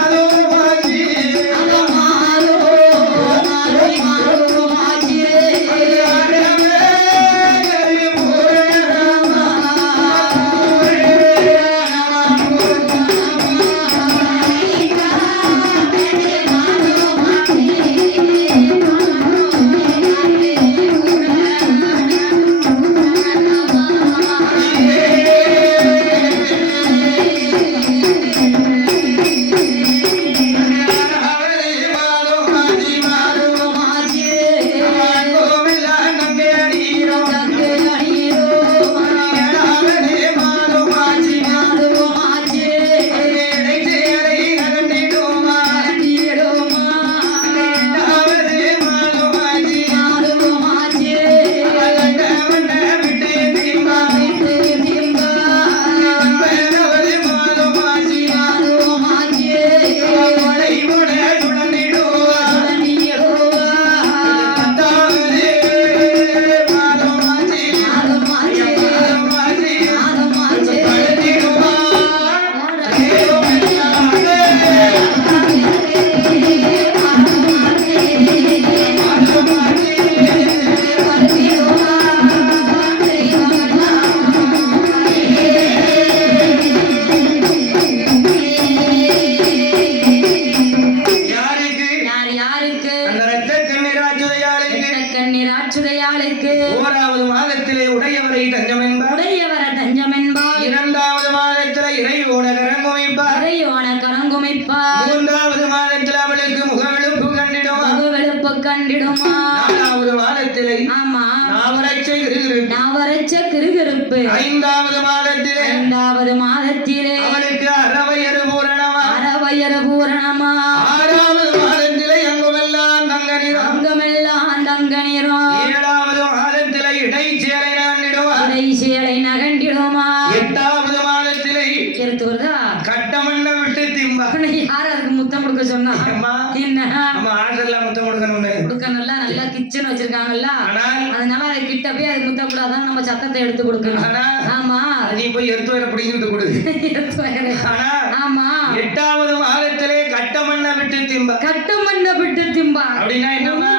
யாருக்கு அந்த ரத்த கண்ணீராச்சுதையாளுக்கு கண்ணீராட்சுதையாளுக்கு ஓராவது மாதத்திலே உடையவரை தஞ்சம் என்பார் உடையவர தஞ்சம் என்பார் இரண்டாவது மாதத்திலே இறையோன கரங்குமைப்பார் இறையோன கரங்குமைப்பார் மூன்றாவது மாதத்தில் அவளுக்கு முகவெளுப்பு கண்டிடுவார் வெளுப்பு கண்டிடுமா நாலாவது மாதத்திலே ஆமா நாவரட்சை கிருகிருப்பு நவரச்ச கிருகிருப்பு ஐந்தாவது மாதத்திலே ஐந்தாவது மாதத்திலே அவளுக்கு அறவையறு பூரணமா அறவயர பூரணமா ஆறாவது மாதத்திலே எங்குமெல்லாம் தங்கனிடம் அங்கமெல்லாம் தங்க நிறம் ஏழாவது மாதத்திலே இடைச்சேலை நாண்டிடுவார் இடைசேலை நகண்டிடுமா எட்டாவது மாதத்திலே எடுத்து வருதா கட்டமண்ண விட்டு திம்பா யார் அதுக்கு முத்தம் கொடுக்க சொன்னா அம்மா என்ன நம்ம ஆசைலாம் முத்தம் கொடுக்கணும்னு கொடுக்க நல்லா கிச்சன் வச்சிருக்காங்கல்ல ஆனால் அதனால அது கிட்ட போய் அது முத்தம் கூடாதான் நம்ம சத்தத்தை எடுத்து கொடுக்கணும் ஆனா ஆமா நீ போய் எடுத்து வர பிடிங்கிட்டு கொடு எடுத்து வரேன். ஆனா ஆமா எட்டாவது மாதத்திலே கட்டமண்ண விட்டு திம்பா கட்டம் பண்ண விட்டு திம்பா அப்படின்னா என்னம்மா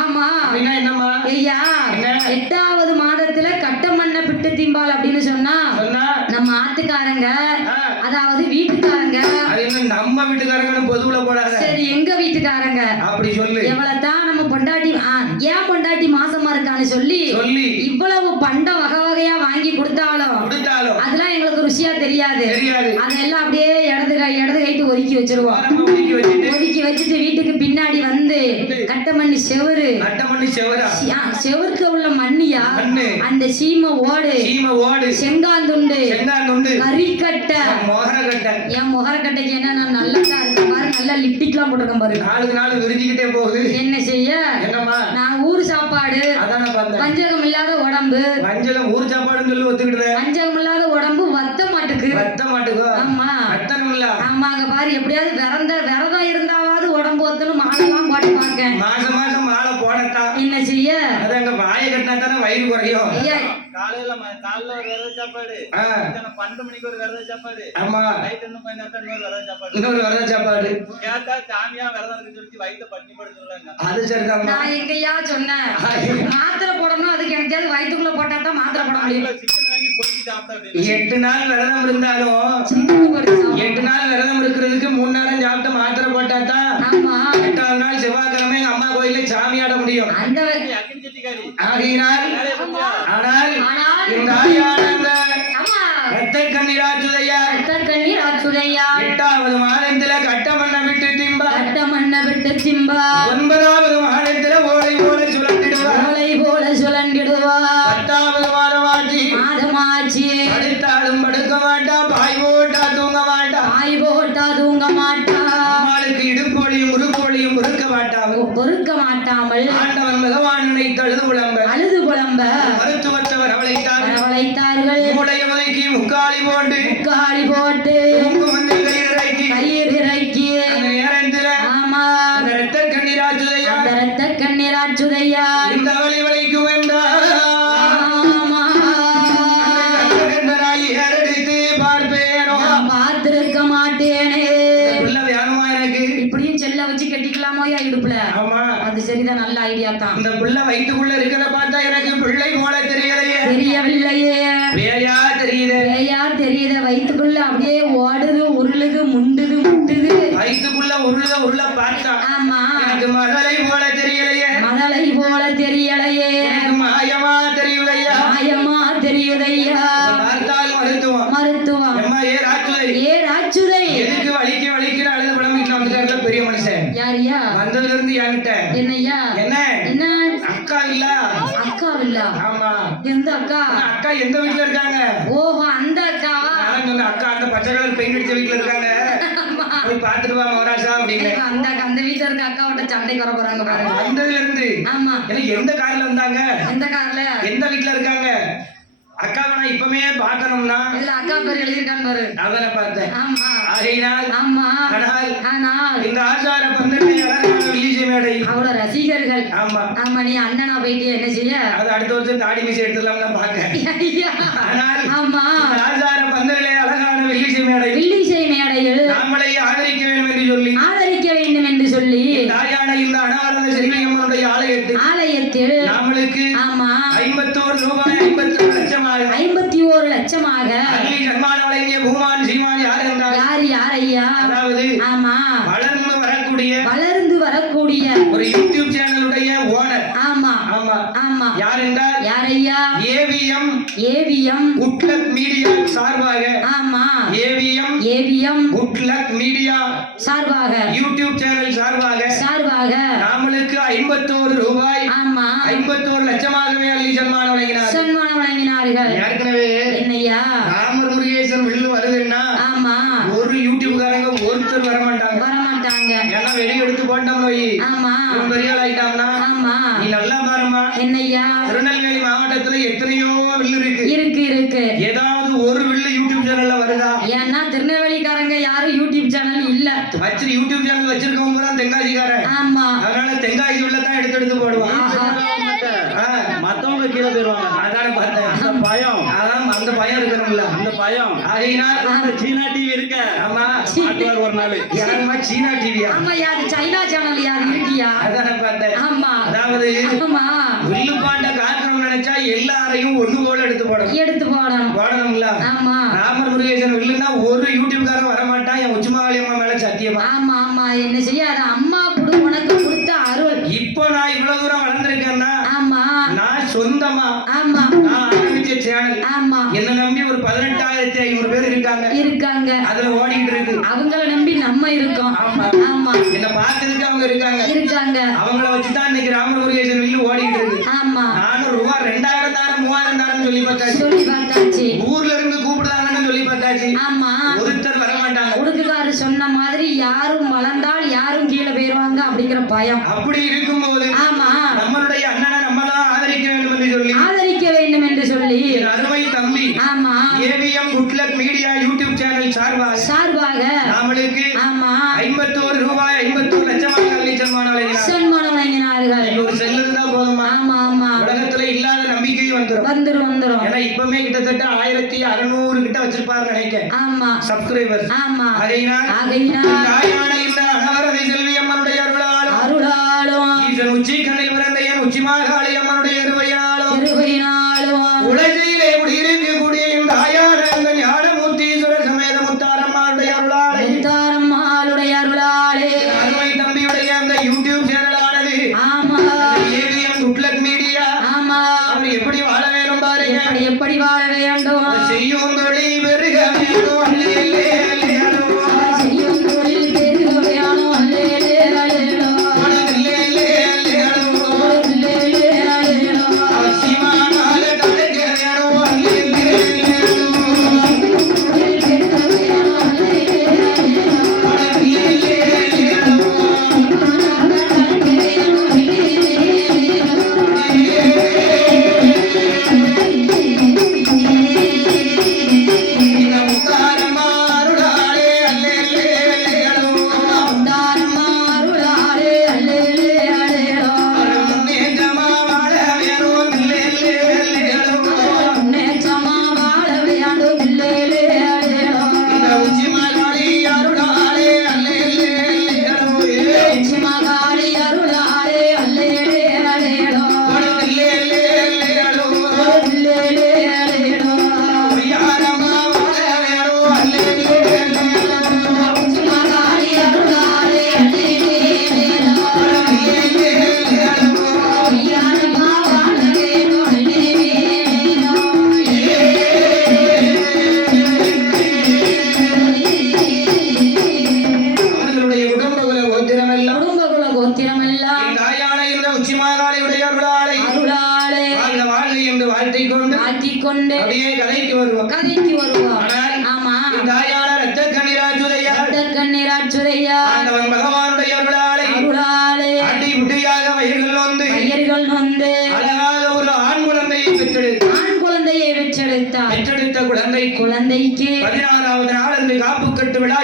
ஆமா அப்படின்னா என்னம்மா ஐயா என்ன? 8வது மாதத்துல கட்டம் பண்ண விட்டு திம்பால் அப்படின்னு சொன்னா சொன்னா நம்ம ஆத்துக்காரங்க ஆ, அதாவது வீட்டுக்காரங்க அது என்ன நம்ம வீட்டுக்காரங்கன்னு பொதுவுல போடாத சரி எங்க வீட்டுக்காரங்க அப்படி சொல்லு எவ்வளவுதான் நம்ம பொண்டாட்டி ஏன் பொண்டாட்டி மாசமா இருக்கான்னு சொல்லி சொல்லி இவ்வளவு பண்டம் வகை வகையா வாங்கி கொடுத்தாலும் கொடுத்தாலும் அதெல்லாம் எங்களுக்கு ருசியா தெரியாது தெரியாது அதெல்லாம் அப்படியே இடது கைட்டு ஒதுக்கி வச்சிருவோம் ஓரமா ஒதுக்கி வச்சுட்டு ஒதுக்கி வச்சுட்டு வீட்டுக்கு பின்னாடி வந்து கட்டமண்ணி செவரு கட்டமண்ணி செவரா செவருக்கு உள்ள மண்ணியா மண்ணு அந்த சீமை ஓடு சீமை ஓடு செங்காந்துண்டு செங்காந்துண்டு கறிக்கட்டை மோகர கட்டை என் முகரக்கட்டைக்கு என்ன நான் நல்லா தான் இருக்கேன் பாரு நல்லா லிப்டிக்லாம் போட்டிருக்கேன் பாரு நாளுக்கு நாள் விரிஞ்சுக்கிட்டே போகுது என்ன செய்ய என்னம்மா நான் ஊர் சாப்பாடு அதான பார்த்தேன் பஞ்சகம் இல்லாத உடம்பு மஞ்சளும் ஊர் சாப்பாடுன்னு சொல்லி ஒத்துக்கிட்டேன் பஞ்சகம் இல்லாத உடம்பு வத்த மாட்டுக்கு வத்த மாட்டுக்கோ ஆமா வத்தனும் இல்ல ஆமா அங்க பாரு எப்படியாவது விரதம் இருந்தாவது உடம்பு ஒத்தணும் மாலைலாம் போட்டு பார்க்க மாசம் மாசம் மாலை போடத்தான் என்ன செய்ய அது அங்க வாயை கட்டினா தானே வயிறு குறையும் ஐயா காலையில ஒரு விரத சாப்பாடு ஆ, 12 மணிக்கு ஒரு விரத சாப்பாடு ஆமா நைட் இன்னும் கொஞ்ச நேரத்துல இன்னொரு விரத சாப்பாடு இன்னொரு வரத சாப்பாடு கேட்டா சாமியா விரதம் இருக்கு சொல்லி வயிற்ற பட்டி போட சொல்லுவாங்க அது சரிதான் நான் எங்கய்யா சொன்னேன் மாத்திரை போடணும் அதுக்கு எனக்காவது வயிற்றுக்குள்ள போட்டா தான் மாத்திரை போட முடியும் சிக்கன் வாங்கி பொறுக்கி சாப்பிட்டா அப்படின்னு 8 நாள் விரதம் இருந்தாலும் சிக்கன் பொரிச்சு சாப்பிடு. 8 நாள் விரதம் இருக்கிறதுக்கு 3 நேரம் சாப்பிட்டு மாத்திரை போட்டா தான் ஆமா 8வது நாள் செவ்வாய்க்கிழமை எங்க அம்மா கோயில சாமி ஆட முடியும் அந்த அக்கின் செட்டிக்காரி ஆகையினால் வேலையை பத்தியா? ஆனால் ஆனால் இந்த ஆயான அந்த ஆமா ரத்த கண்ணீராச்சுதையார் கண்ணீர் ஆச்சுதையா 8வது மாதத்துல கட்டமண்ண விட்டு திம்ப கட்ட மண்ண விட்டு திம்பா 9வது மாதத்துல ஓலை போல சுழந்திடுவார் ஓலை போல சுழண்டிடுவா 10வது மாதமாச்சு மாதமாச்சு படுத்தாலும் படுக்க மாட்டா பாய் போட்டா தூங்க மாட்டா ஆய் போட்டா தூங்க மாட்டா அம்மாளுக்கு இடுப்போலியும் முறுக்கோலியும் முறுக்க மாட்டாங்க பொறுக்க மாட்டாமல் ஆண்டவன் பகவானை தழுது புலம்ப அழுது புலம்ப மருத்துவத்தவர் அவளைத்தார் வரவழைத்தார்கள் மூளைய முதுக்கி முக்காலி போட்டு காளி போட்டு குங்குமத்தில் கயிறு இறக்கி கயிறு இறக்கி அந்த நேரத்துல ஆமா அந்த ரத்த கண்ணீராச்சுதையா அந்த ரத்த கண்ணீர் ஆச்சுதையா இந்த வழி வலிக்கு வந்தார் ஆமா ஏறெடுத்து பார்ப்பேனோ நான் பார்த்திருக்க மாட்டேனே உள்ள வேணுமா எனக்கு இப்படியும் செல்ல வச்சு கட்டிக்கலாமோ இடுப்புல ஆமா அது சரிதான் நல்ல ஐடியா தான் அந்த புள்ள வயிற்றுக்குள்ள இருக்கிறத பார்த்தா எனக்கு பிள்ளை போல தெரியலையே தெரியவில்லையே வேயா தெரியுது ஏயா தெரியுத வயிற்றுக்குள்ள அப்படியே ஓடுது உருளுது முண்டுது முட்டுது வயிற்றுக்குள்ள உருள பார்த்தா ஆமா எனக்கு மகளை போல தெரியலையே மதலை போல தெரியலையே எனக்கு மாயமா தெரியலையா மாயமா தெரியுதையா பார்த்தால் மருத்துவம் மருத்துவம் எம்மா ஏ ராச்சுதை ஏ ராச்சுதை எதுக்கு வலிக்கு அழுது படம் வீட்டுல வந்துட்டாருல பெரிய மனுஷன் யாரியா வந்ததுல இருந்து என்கிட்ட என்னய்யா என்ன என்ன அக்கா இல்ல அக்காவில்லா ஆமா எந்த அக்கா அக்கா எந்த வீட்டுல இருக்காங்க ஓஹோ அந்த அக்காவா நான் சொன்ன அக்கா அந்த பச்சை கலர் பெயிண்ட் அடிச்ச வீட்டுல இருக்காங்க போய் பாத்துட்டு வா மௌராசா அப்படின்னு அந்த வீட்டுல இருக்க அக்காவோட சண்டைக்கு வர போறாங்க பாருங்க வந்ததுல இருந்து ஆமா எனக்கு எந்த கார்ல வந்தாங்க எந்த கார்ல எந்த வீட்டுல இருக்காங்க அக்காவை நான் இப்பமே பாக்கணும்னா இதுல அக்கா பேர் எழுதியிருக்கான்னு பாரு அதனை பார்த்தேன் ஆமா ஆகையினால் ஆமா ஆனால் ஆனால் இந்த ஆச்சார பந்தனை அழகான வில்லிசை மேடை அவளோட ரசிகர்கள் ஆமா ஆமா நீ அண்ணனா போயிட்டு என்ன செய்ய அது அடுத்த வருஷம் தாடி மீசை எடுத்துலாம் நான் பாக்க ஐயா. ஆனால் ஆமா இந்த ஆச்சார பந்தனிலே அழகான வில்லிசை மேடை வில்லிசை மேடையில் நாமளை ஆதரிக்க வேண்டும் என்று சொல்லி ஆதரிக்க வேண்டும் என்று சொல்லி தாயான இந்த அனாவரண செல்வியம்மனுடைய ஆலயத்தில் நாமளுக்கு ஆமா 51 ரூபாய் 51 லட்சமாக 51 லட்சமாக அள்ளி சன்மானம் வழங்கிய பூமான் சீமான் யார் என்றால் யார் ஐயா அதாவது ஆமா வளர்ந்து வரக்கூடிய ஒரு யூடியூப் சேனலுடைய ஓனர் ஆமா ஆமா ஆமா யார் என்றால் யார் ஐயா ஏவிஎம் குட்லக் மீடியா சார்பாக ஆமா ஏவிஎம் குட்லக் மீடியா சார்பாக யூடியூப் சேனல் சார்பாக நாமளுக்கு 51 ரூபாய் ஆமா 51 லட்சமாகவே அள்ளி சன்மானம் வழங்கினார்கள் ஏற்கனவே என்னையா ராமர் முருகேசன் வில்லு வருதுன்னா ஆமா ஒரு யூடியூப்காரங்க ஒருத்தர் வர மாட்டாங்க ஏன்னா வெளியே எடுத்து போட்டோம் நோய் ஆமா பெரிய ஆள் ஆயிட்டாம்னா ஆமா நீ நல்லா பாருமா என்னையா திருநெல்வேலி மாவட்டத்துல எத்தனையோ வில்லு இருக்கு ஏதாவது ஒரு வில்லு யூடியூப் சேனல்ல வருதா ஏன்னா திருநெல்வேலிக்காரங்க யாரும் யூடியூப் சேனல் இல்ல வச்சு யூடியூப் சேனல் வச்சிருக்கவங்க பூரா தென்காசிக்காரன் ஆமா அதனால தென்காசி உள்ள தான் எடுத்து போடுவான் மத்தவங்க கீழே போயிருவாங்க. அதான பார்த்தேன் அந்த பயம் அதான் அந்த பயம் இருக்கணும்ல அந்த பயம் ஆகையினால் அந்த சீனா டிவி இருக்க ஆமா மாட்டுவார் ஒரு நாள் யாருமா சீனா டிவியா ஆமா யாரு சைனா சேனல் யாரு இருக்கியா அதான பார்த்தேன் ஆமா அதாவது ஆமா வில்லு பாண்ட காரணம் நினைச்சா எல்லாரையும் ஒண்ணு போல எடுத்து போடணும்ல ஆமா ராமர் முருகேசன் வில்லுன்னா ஒரு யூடியூப்காரன் வரமாட்டான் என் உச்சிமாவளி அம்மா மேல சத்தியமா ஆமா என்ன செய்ய அது அம்மா உனக்கு கொடுத்த அருள் இப்போ நான் இவ்வளவு தூரம் வளர்ந்திருக்கேன்னா ஆமா நான் சொந்தமா ஆமா நான் ஆரம்பிச்ச சேனல் ஆமா என்ன நம்பி ஒரு 18,500 பேர் இருக்காங்க அதுல ஓடிட்டு இருக்கு அவங்கள நம்பி நம்ம இருக்கோம் ஆமா என்ன பார்த்ததுக்கு அவங்க இருக்காங்க அவங்கள வச்சுதான் இன்னைக்கு ராமர் முருகேசன் வில்லு ஓடிட்டு இருக்கு ஆமா நானும் ரூபாய் 2000 தாரம் 3000 தாரம் சொல்லி பார்த்தாச்சு ஊர்ல இருந்து கூப்பிடுதாங்கன்னு சொல்லி பார்த்தாச்சு ஆமா ஒருத்தர் வர மாட்டாங்க உடுக்குக்காரு சொன்ன மாதிரி யாரும் வளர்ந்தால் யாரும் கீழே போயிருவாங்க அப்படிங்கிற பயம் அப்படி இருக்கும்போது ஆமா நம்மளுடைய அண்ணனை நம்மதான் ஆதரிக்க வேண்டும் என்று சொல்லி அருமை தம்பி ஆமா AVM good luck media YouTube channel சார்பாக நம்மளுக்கு ஆமா 51 ரூபாய் 51 லட்சமாக அள்ளி சன்மானம் வழங்கினார்கள் ஒரு செல் இருந்தா போதுமா ஆமா உலகத்துல இல்லாத நம்பிக்கை வந்துரும் ஏன்னா இப்பமே கிட்டத்தட்ட 1600 கிட்ட வச்சிருப்பாரு நினைக்கிறேன் ஆமா சப்ஸ்கிரைபர் ஆமா ஆகையினால் தாயான இந்த அனவரதை செல்வி அம்மனுடைய அருளாலும் ஈசன் உச்சி கண்ணில் பிறந்த என் உச்சி மாகாளி அம்மனுடைய இருவையினாலும் உலகிலே இருக்கக்கூடிய இந்த ஆயான இந்த ஞானமூர்த்தீஸ்வர சமேத முத்தாரம்மாளுடைய அருளாலே அருமை தம்பியுடைய அந்த யூடியூப் சேனல் ஆனது ஆமா ஏவிஎம் குட்லக் மீடியா ஆமா எப்படி எப்படி வாழ வேண்டும் செய்யும் தொழில் பெருக வேண்டும் அல்லேலே அல்லேலோ செய்யும் தொழில் பெருக வேணும் அல்லேலே அல்லேலோ அல்லேலே அல்லேலோ அல்லேலே அல்லேலோ சிவானால தடைக்க வேணும் அல்லேலே அல்லேலோ தொழில் பெருக வேணும் அல்லேலே அல்லேலே அல்லேலோ கொண்டு கதைக்கு வருவார். ஆமா தாயான ரத்த கண்ணீராச்சுதையா பகவானுடைய அருளாலே அடி புட்டியாக வயிர்கள் வந்து அழகாக ஒரு ஆண் குழந்தையை பெற்றெடுத்தார். பெற்றெடுத்த குழந்தைக்கு 16வது நாள் என்று காப்பு கட்டு விழா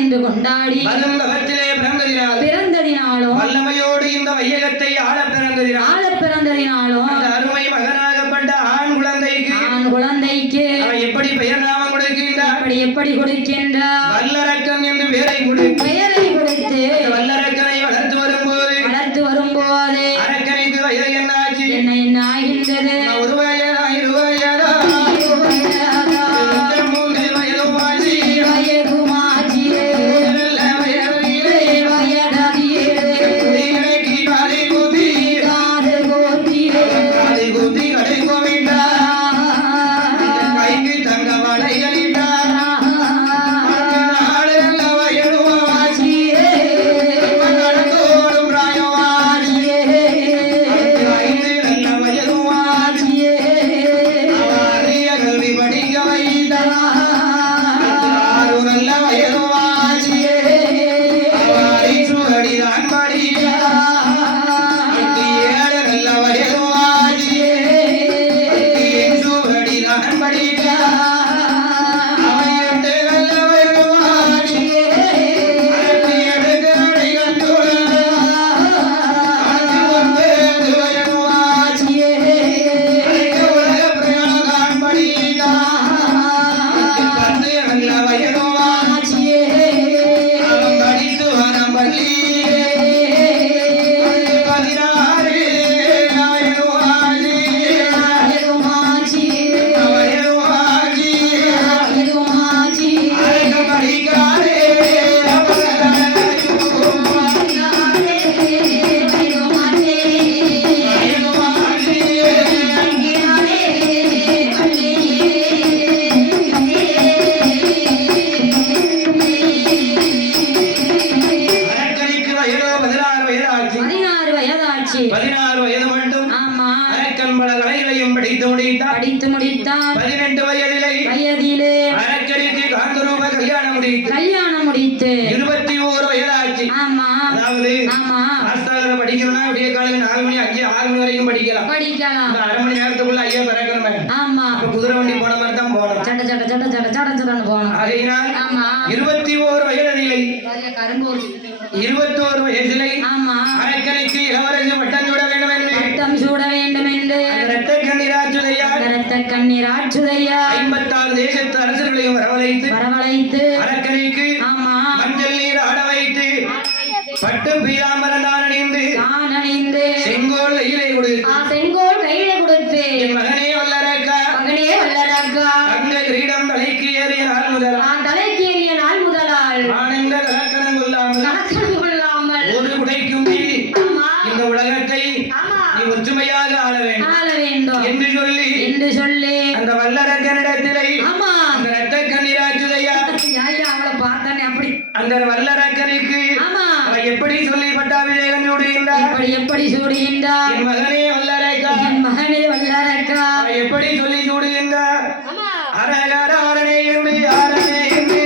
என்று கொண்டாடி பிறந்ததினாலும் வல்லமையோடு இந்த வையகத்தை ஆள பிறந்ததினாலும் அந்த அருமை மகனாகப்பட்ட ஆண் குழந்தைக்கு எப்படி பெயர் நாமம் கொடுக்கின்றார் வல்லரக்கன் என்று பெயரை கொடுத்து வல்லரக்கனை வளர்த்து வரும்போது அரக்கனைக்கு வயது என்ன ஆகின்றது ஒரு வயதா 2 வயதா 3 வயதுமாச்சியே படித்து முடித்தான் 18 வயதிலே அரக்கனுக்கு காந்தரூப கல்யாணம் முடித்து 21 வயதாச்சு. அதாவது மாஸ்டர் படிக்கணும்னா விடிய காலையில 4 மணி 5 6 மணி வரைக்கும் படிக்கலாம். அரை மணி நேரத்துக்குள்ள ஐயா பிறக்கணும். குதிரை வண்டி போன மாதிரி தான் போகணும். சட்ட போகணும். ஆகையினால் 21 வயதிலே 21 வயதிலே அரக்கனுக்கு இளவரசு பட்டம் சூட வேண்டும் என்று இரத்த கண்ணீராச்சுதையா 56 தேசத்து அரசர்களையும் வரவழைத்து அரக்கனைக்கு மஞ்சள் நீர் ஆட வைத்து பட்டு பீதாம்பரம் தான் அணிந்து செங்கோல் கையிலே கொடுத்து என் மகனே வல்லரக்கா தங்க கிரீடம் தலைக்கு ஏறிய நாள் முதலால் ஆனந்த கலக்கணம் கொள்ளாமல் ஒரு உடைக்கும் இந்த உலகத்தை நீ ஒற்றுமையாக ஆள வேண்டும் என்று சொல்லி அந்த வல்லரக்கனிடத்திலே ஆமா அந்த ரத்த கண்ணீராச்சுதையா ஐயா அவளை பார்த்தானே அப்படி அந்த வல்லரக்கனுக்கு ஆமா அவ எப்படி சொல்லி பட்டாபிஷேகம் சூடுகின்றார் எப்படி சூடுகின்றார் என் மகனே வல்லரக்கா என் மகனே வல்லரக்கா அவ எப்படி சொல்லி சூடுகின்றார் அரகர ஆரணே என்று ஆரணே என்று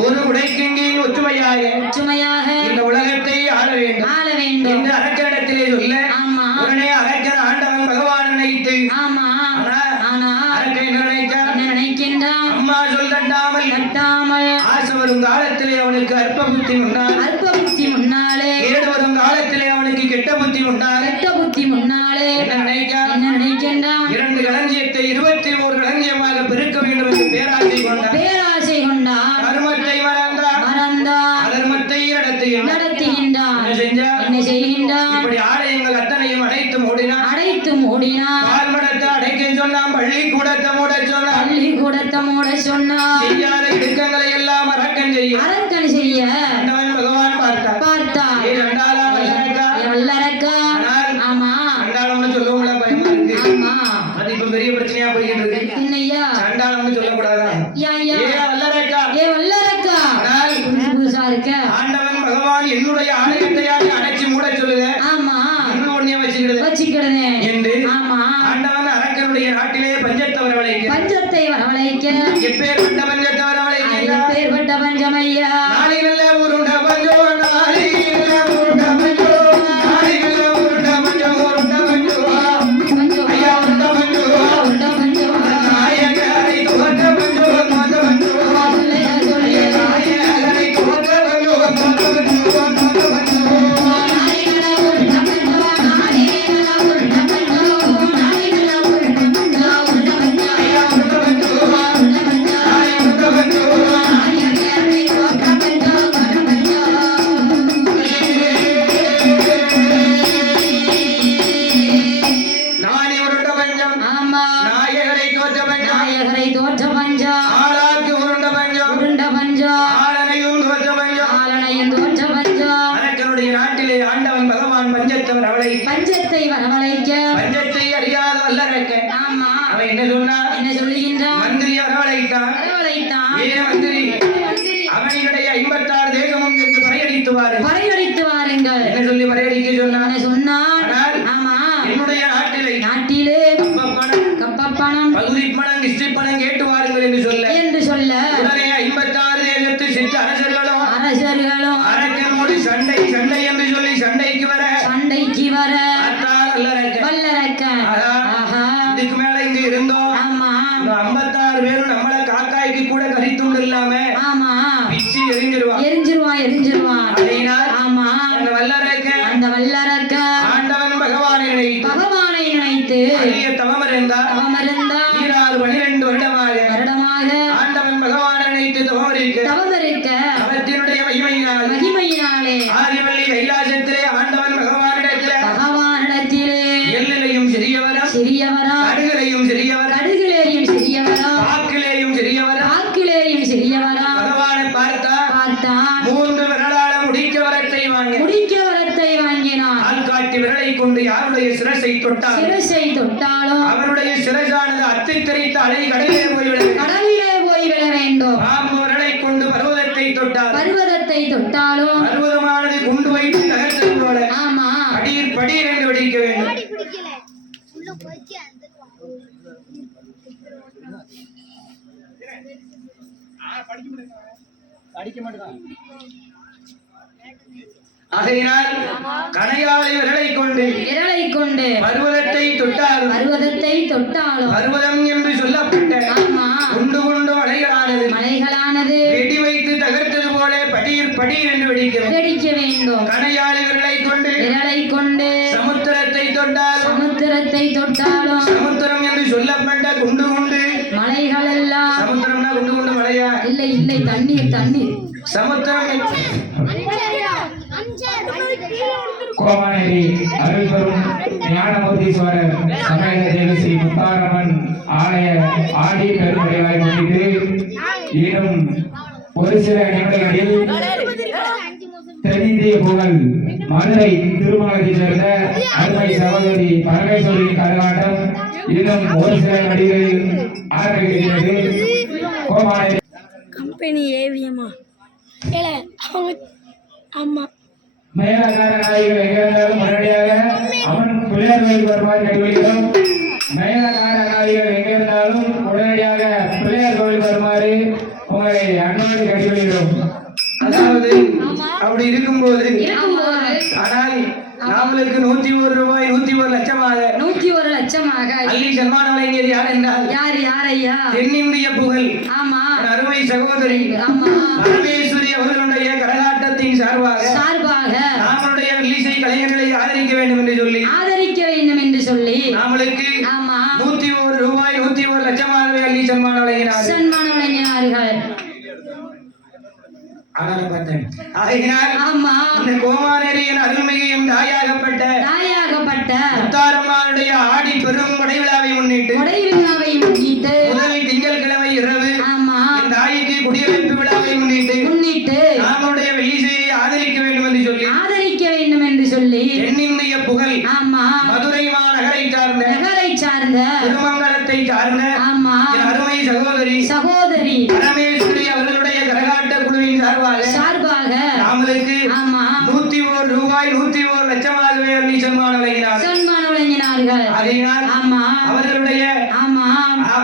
ஒரு உடைக்கிங்கின் ஒற்றுமையாக இந்த உலகத்தை ஆள வேண்டும் என்று அரக்கனிடத்திலே சொல்ல உடனே அரக்கன் ஆண்டவன் பகவான் நினைத்து அரக்கன் என்ன நினைக்கின்றான் அம்மா சொல் தட்டாமல் ஆசை வரும் காலத்திலே அவனுக்கு அற்ப புத்தி முன்னாலே கேடு வரும் காலத்திலே அவனுக்கு கெட்ட புத்தி முன்னாலே என்ன நினைக்கின்றான் 2 களஞ்சியத்தை 21 களஞ்சியமாக பெருக்க வேண்டும் என்று பேராசை கொண்டான் கர்மத்தை மறந்தான் அதர்மத்தை நடத்துகின்றான் என்ன செய்கின்றான் இப்படி ஆலயங்கள் அத்தனையும் அடைத்து மூடினான் பால்மடத்தை அடைக்க சொன்னான் பள்ளிக்கூடத்தை மூட சொன்னான் செய்யாத இடுக்கங்களை எல்லாம் அரக்கன் செய்ய ஆண்டவன் பகவான் பார்த்தார் வல்லரக்கா ஆமா சண்டாளம்னு சொல்லவும்ல பயமா இருக்கு ஆமா அது இப்ப பெரிய பிரச்சனையா போயிட்டு இருக்கு என்னையா சண்டாளம்னு சொல்லக்கூடாதா வல்லரக்கா புதுசா இருக்க ஆண்டவன் பகவான் என்னுடைய ஆலயத்தையாக அடைச்சி மூட சொல்லுங்க ஆமா இன்னும் ஒண்ணே வச்சுக்கிடுது என்று ஆமா ஆண்டவன் அரக்கனுடைய நாட்டிலே பஞ்சத்தை வரவழைக்க எப்பேற்பட்ட பஞ்சத்தை வரவழைக்க எப்பேற்பட்ட பஞ்சமையா நாளிகள்ல உருண்ட பஞ்சம் பஞ்சத்தை வரவழைக்க பஞ்சத்தை அறியாத வல்லரக்கன் ஆமா அவன் என்ன சொல்லுகின்றான் மந்திரி வரவழைத்தான் ஏன் மந்திரி அவனுடைய 56 தேசமும் என்று படையடித்து வாருங்கள் என்ன சொல்லி படையடிக்க சொன்னான் ஆமா என்னுடைய நாட்டிலே கப்பப்பணம் பகுதிப்பணம் கிஷ்டிப்பணம் கேட்டு வாருங்கள் என்று சொல்ல உடனே 56 தேசத்து சிற்ற அரசர்களும் அரக்கனோடு சண்டை என்று சொல்லி சண்டைக்கு வர வல்லரக்கன் இதுக்கு மேல இங்க இருந்தோம் ஆமா 56 பேரும் நம்மள காக்காய்க்கு கூட கரித்துண்டு இல்லாம ஆமா பிச்சி எரிஞ்சிருவான் அதனால் ஆமா அந்த வல்லரக்கன் ஆண்டவன் பகவானை நினைத்து தவம் இருந்தார் 12 வருடமாக ஆண்டவன் பகவானை நினைத்து தவம் இருக்க அவற்றினுடைய மகிமையினாலே ஆதிவள்ளி கைலாசத்திலே ஆண்டவன் பகவானிடத்திலே எல்லிலையும் சிறியவரா கடுகிலேயும் சிறியவரா வாக்கிலேயும் சிறியவரா பகவானை பார்த்தான் 3 விரலால முடிக்க வரத்தை வாங்கினான் ஆள்காட்டி விரலை கொண்டு யாருடைய சிரசை தொட்டாலும் சிரசை தொட்டாலும் அவருடைய சிரசானது அத்தை தெரித்த அலை கடலிலே போய்விட கடலிலே போய் விழ வேண்டும். பாம்பு விரலை கொண்டு பர்வதத்தை தொட்டால் பர்வதத்தை தொட்டாலும் பர்வதமானது குண்டு வைத்து நகர்த்தது போல ஆமா படீர் படீர் என்று வெடிக்க வேண்டும். ஆகையினால் கணையாளி விரலை கொண்டு பர்வதத்தை தொட்டாலும் பர்வதத்தை தொட்டாலும் பர்வதம் என்று சொல்லப்பட்ட ஆமா குண்டு குண்டு மலைகளானது வெடி வைத்து தகர்த்தது போல படீர் படீர் என்று வெடிக்க வேண்டும். கணையாளி விரலை கொண்டு சமுத்திரத்தை தொட்டாலும் சமுத்திரம் என்று சொல்லப்பட்ட குண்டு குண்டு மலைகள் எல்லாம் சமுத்திரம்னா குண்டு குண்டு மலையா இல்லை தண்ணீர் சமுத்திரம் கோமானேரி அருள்பெரும் ஞானமூர்த்தீஸ்வரர் சமேத தேவி ஸ்ரீ முத்தாரம்மன் ஆலய ஆடி பெருமடைவாய் முன்னிட்டு இன்னும் ஒரு சில நிமிடங்களில் தென்னிந்திய புகழ் மதுரை திருமணத்தைச் சேர்ந்த அருமை சகோதரி பரமேஸ்வரியின் கரகாட்டம் இன்னும் ஒரு சில நடிகளில் ஆரம்பிக்கிறது. கோமானேரி கம்பெனி ஏவியமா ஆமா மேலக்கார நாய்கள் எங்க இருந்தாலும் உடனடியாக அவன் பிள்ளையார் கோயில் வருமாறு கேட்டுக்கொள்கிறோம். மேலக்கார நாய்கள் எங்க இருந்தாலும் உடனடியாக பிள்ளையார் கோயில் வருமாறு உங்களை அன்போடு கேட்டுக்கொள்கிறோம். அதாவது அப்படி இருக்கும்போது ஆனால் நாமளுக்கு 101 ரூபாய் 101 லட்சமாக அள்ளி சன்மானம் வழங்கியது யார் என்றால் யார் ஐயா? தென்னிந்திய புகழ் ஆமா அருமை சகோதரி ஆமா பரமேஸ்வரி அவர்களுடைய கரகாட்டத்தின் சார்பாக நாமளுடைய வில்லிசை கலைஞர்களை ஆதரிக்க வேண்டும் என்று சொல்லி நாமளுக்கு ஆமா 101 ரூபாய் 101 லட்சமாகவே அள்ளி சன்மானம் வழங்கினார்கள். ஆமா இந்த கோமானேரியின் அருள்மிகையும் தாயாகப்பட்ட முத்தாரம்மாளுடைய ஆடி பெரும் கொடைவிழாவை முன்னிட்டு முதல் திங்கட்கிழமை இரவு ஆமா இந்த தாய்க்கு குடியமைப்பு விழாவை முன்னிட்டு நாமளுடைய வில்லிசையை ஆதரிக்க வேண்டும் என்று சொல்லி தென்னிந்திய புகழ் ஆமா மதுரை மாநகரை சார்ந்த திருமங்கலத்தை சார்ந்த ஆமா அருமை சகோதரி பரமேஸ்வரி அவர்களுடைய கரகாட்ட குழுவின் சார்பாக நாமளுக்கு ஆமா 101 ரூபாய் 101 லட்சமாகவே அள்ளி சன்மானம் வழங்கினார்கள். அதனால் ஆமா அவர்களுடைய ஆமா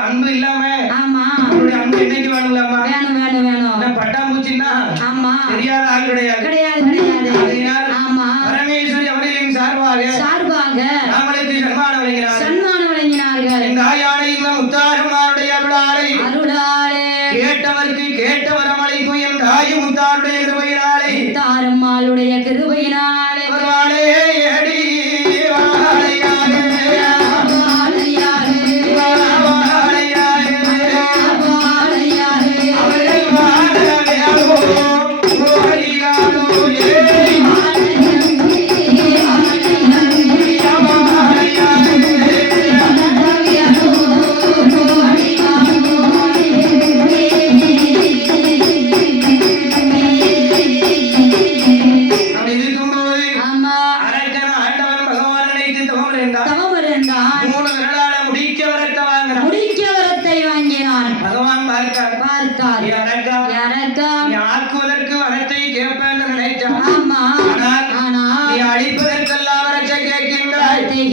அன்பு இல்லாம ஆமா அவருடைய அன்பு என்னைக்கு வேணும்லம்மா? வேணும் பட்டாம்பூச்சின்னா ஆமா தெரியாத ஆள் கிடையாது. அதனால் ஆமா பரமேஸ்வரி அவர்களின் சார்பாக நாமளுக்கு சன்மானம் வழங்கினார்கள். இந்த ஆயானை இந்த முத்தாரம்மாளுடைய அருளாலை கேட்டவர் அமளிக்கும் என் தாய் முத்தாருடைய கிருபையினாலே அடி ஆக்குவதற்கு வரத்தை கேட்பேன் நினைத்தான். ஆனால் நீ அழிப்பதற்கெல்லாம் வரத்தை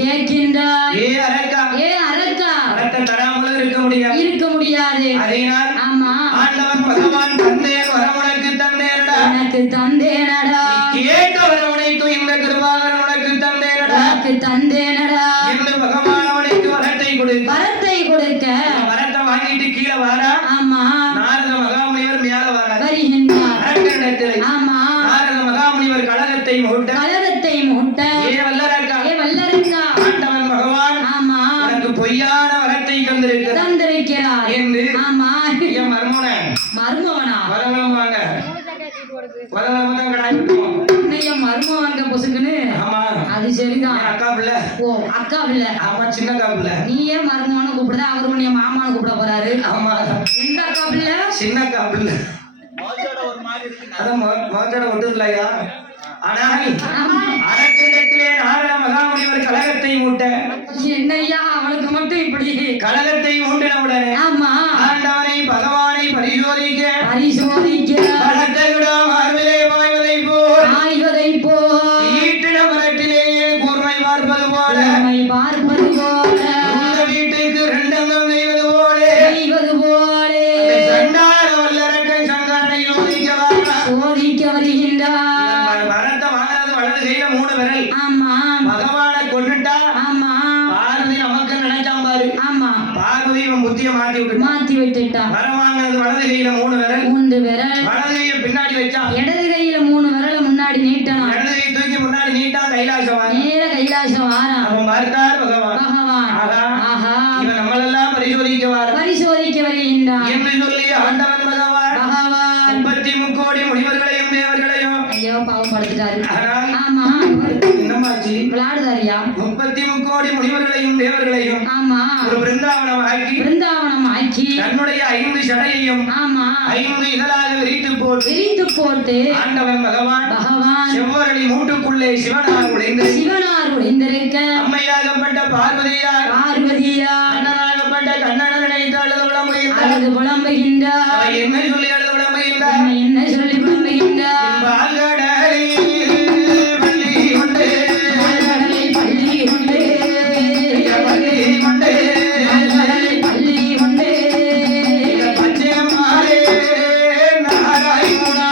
கேட்கின்றாய். ஏ அரக்கா வரத்தை தராமல் இருக்க முடியாது. அதனால் ஆண்டவன் பகவான் தந்தேன் வரம் உனக்கு தந்தேனடா. கேட்ட வரம் உனக்கு இந்த கிருபாகரன் உனக்கு தந்தேனடா என்று பகவான் அவனுக்கு வரத்தை கொடுக்க வரத்தை வாங்கிட்டு கீழே வாரா. நாரத மகாமுனிவர் மேல வருகின்றார். நாரத மகாமுனிவர் கழகத்தை மூட்ட ஏ வல்லரக்கா ஆண்டவன் பகவான் உனக்கு பொய்யான வரத்தை தந்திருக்கிறார் என்று என் மர்மவனா வலவலம் வாங்க வலவலம் தான் கடாயிட்டோம். மருமவங்க பொசுக்குன்னு அது சரிதான். அக்கா பிள்ளை அக்கா பிள்ளை ஆமா சின்ன அக்கா பிள்ளை. நீ ஏன் மருமவனு கூப்பிடுற? அவரு உன்னைய மாமான்னு கூப்பிட போறாரு. ஆமா எந்த அக்கா பிள்ளை? சின்ன அக்கா பிள்ளை. மோச்சோட ஒரு மாதிரி இருக்கு. அதான் மோச்சோட ஒட்டுது இல்லையா? ஆனால் அரக்கிடத்திலே நாரத மகாமுனிவர் கலகத்தை மூட்ட என்னய்யா அவளுக்கு மட்டும் இப்படி கலகத்தை மூட்டினவுடனே ஆமா ஆண்டவனை பகவானை பரிசோதிக்க பரிசோதிக்க வளர்த்தவிடம் அருவிலே பாய்வதை போல் ஆய்வதை போல் ஈட்டிட மரத்திலேயே கூர்மை பார்ப்பது போல நம்மை பார்ப்பது போல உங்க வீட்டுக்கு ரெண்டங்கம் செய்வது போல செய்வது போலே சண்டார வல்லரக்கை சங்கரனை சோதிக்க வருகின்றார். மரத்தை வாங்கினது வலது கையில 3 விரல் ஆமா பகவானை கொண்டுட்டா ஆமா பார்வதி நமக்கு நினைச்சான் பாரு ஆமா பார்வதி இவன் புத்திய மாத்தி விட்டுட்டா. மரம் வாங்கினது வலது கையில 3 விரல் 3 விரல் வலது கையை பின்னாடி வச்சான் இடது கையில 3 விரல முன்னாடி நீட்டணும். இடது கை தூக்கி முன்னாடி நீட்டான் கைலாசவான் நேர கைலாசம் வாரம் அவன் பார்த்தார் பகவான் பகவான் ஆகா ஆஹா இவன் நம்மளெல்லாம் பரிசோதிக்க வார பரிசோதிக்க வருகின்றார். என்று சொல்லி ஆண்டவன் பகவான் பகவான் 33 கோடி முனிவர்களையும் தேவர்களையும் ஐயோ பாவம் படுத்துட்டாரு. ஆனால் ஆமா என்னமாச்சு விளையாடுதாரியா 33 கோடி முனிவர்களையும் தேவர்களையும் ஆமா ஒரு பிருந்தாவனம் ஆக்கி பிருந்தாவனம் ஆக்கி தன்னுடைய 5 சடையையும் ஆமா 5 இதழாக விரித்து போட்டு விரித்து போட்டு ஆண்டவன் பகவான் பகவான் செவ்வரளி மூட்டுக்குள்ளே சிவனார் உடைந்து சிவனார் உடைந்திருக்க அம்மையாகப்பட்ட பார்வதியார் பார்வதியா அண்ணனாகப்பட்ட கண்ணனை நினைத்து அழுது விளம்புகின்றார். அழுது புலம்புகின்றார். அவன் என்ன சொல்லி அழுது விளம்புகின்றார்? நம்ம என்ன சொல்லி புலம்புகின்றார்? பால்கடலில் பள்ளி கொண்டு கடலை பள்ளி கொண்டு பள்ளி கொண்டு கடலை பள்ளி கொண்டு பச்சையம்மாளே நாராயணா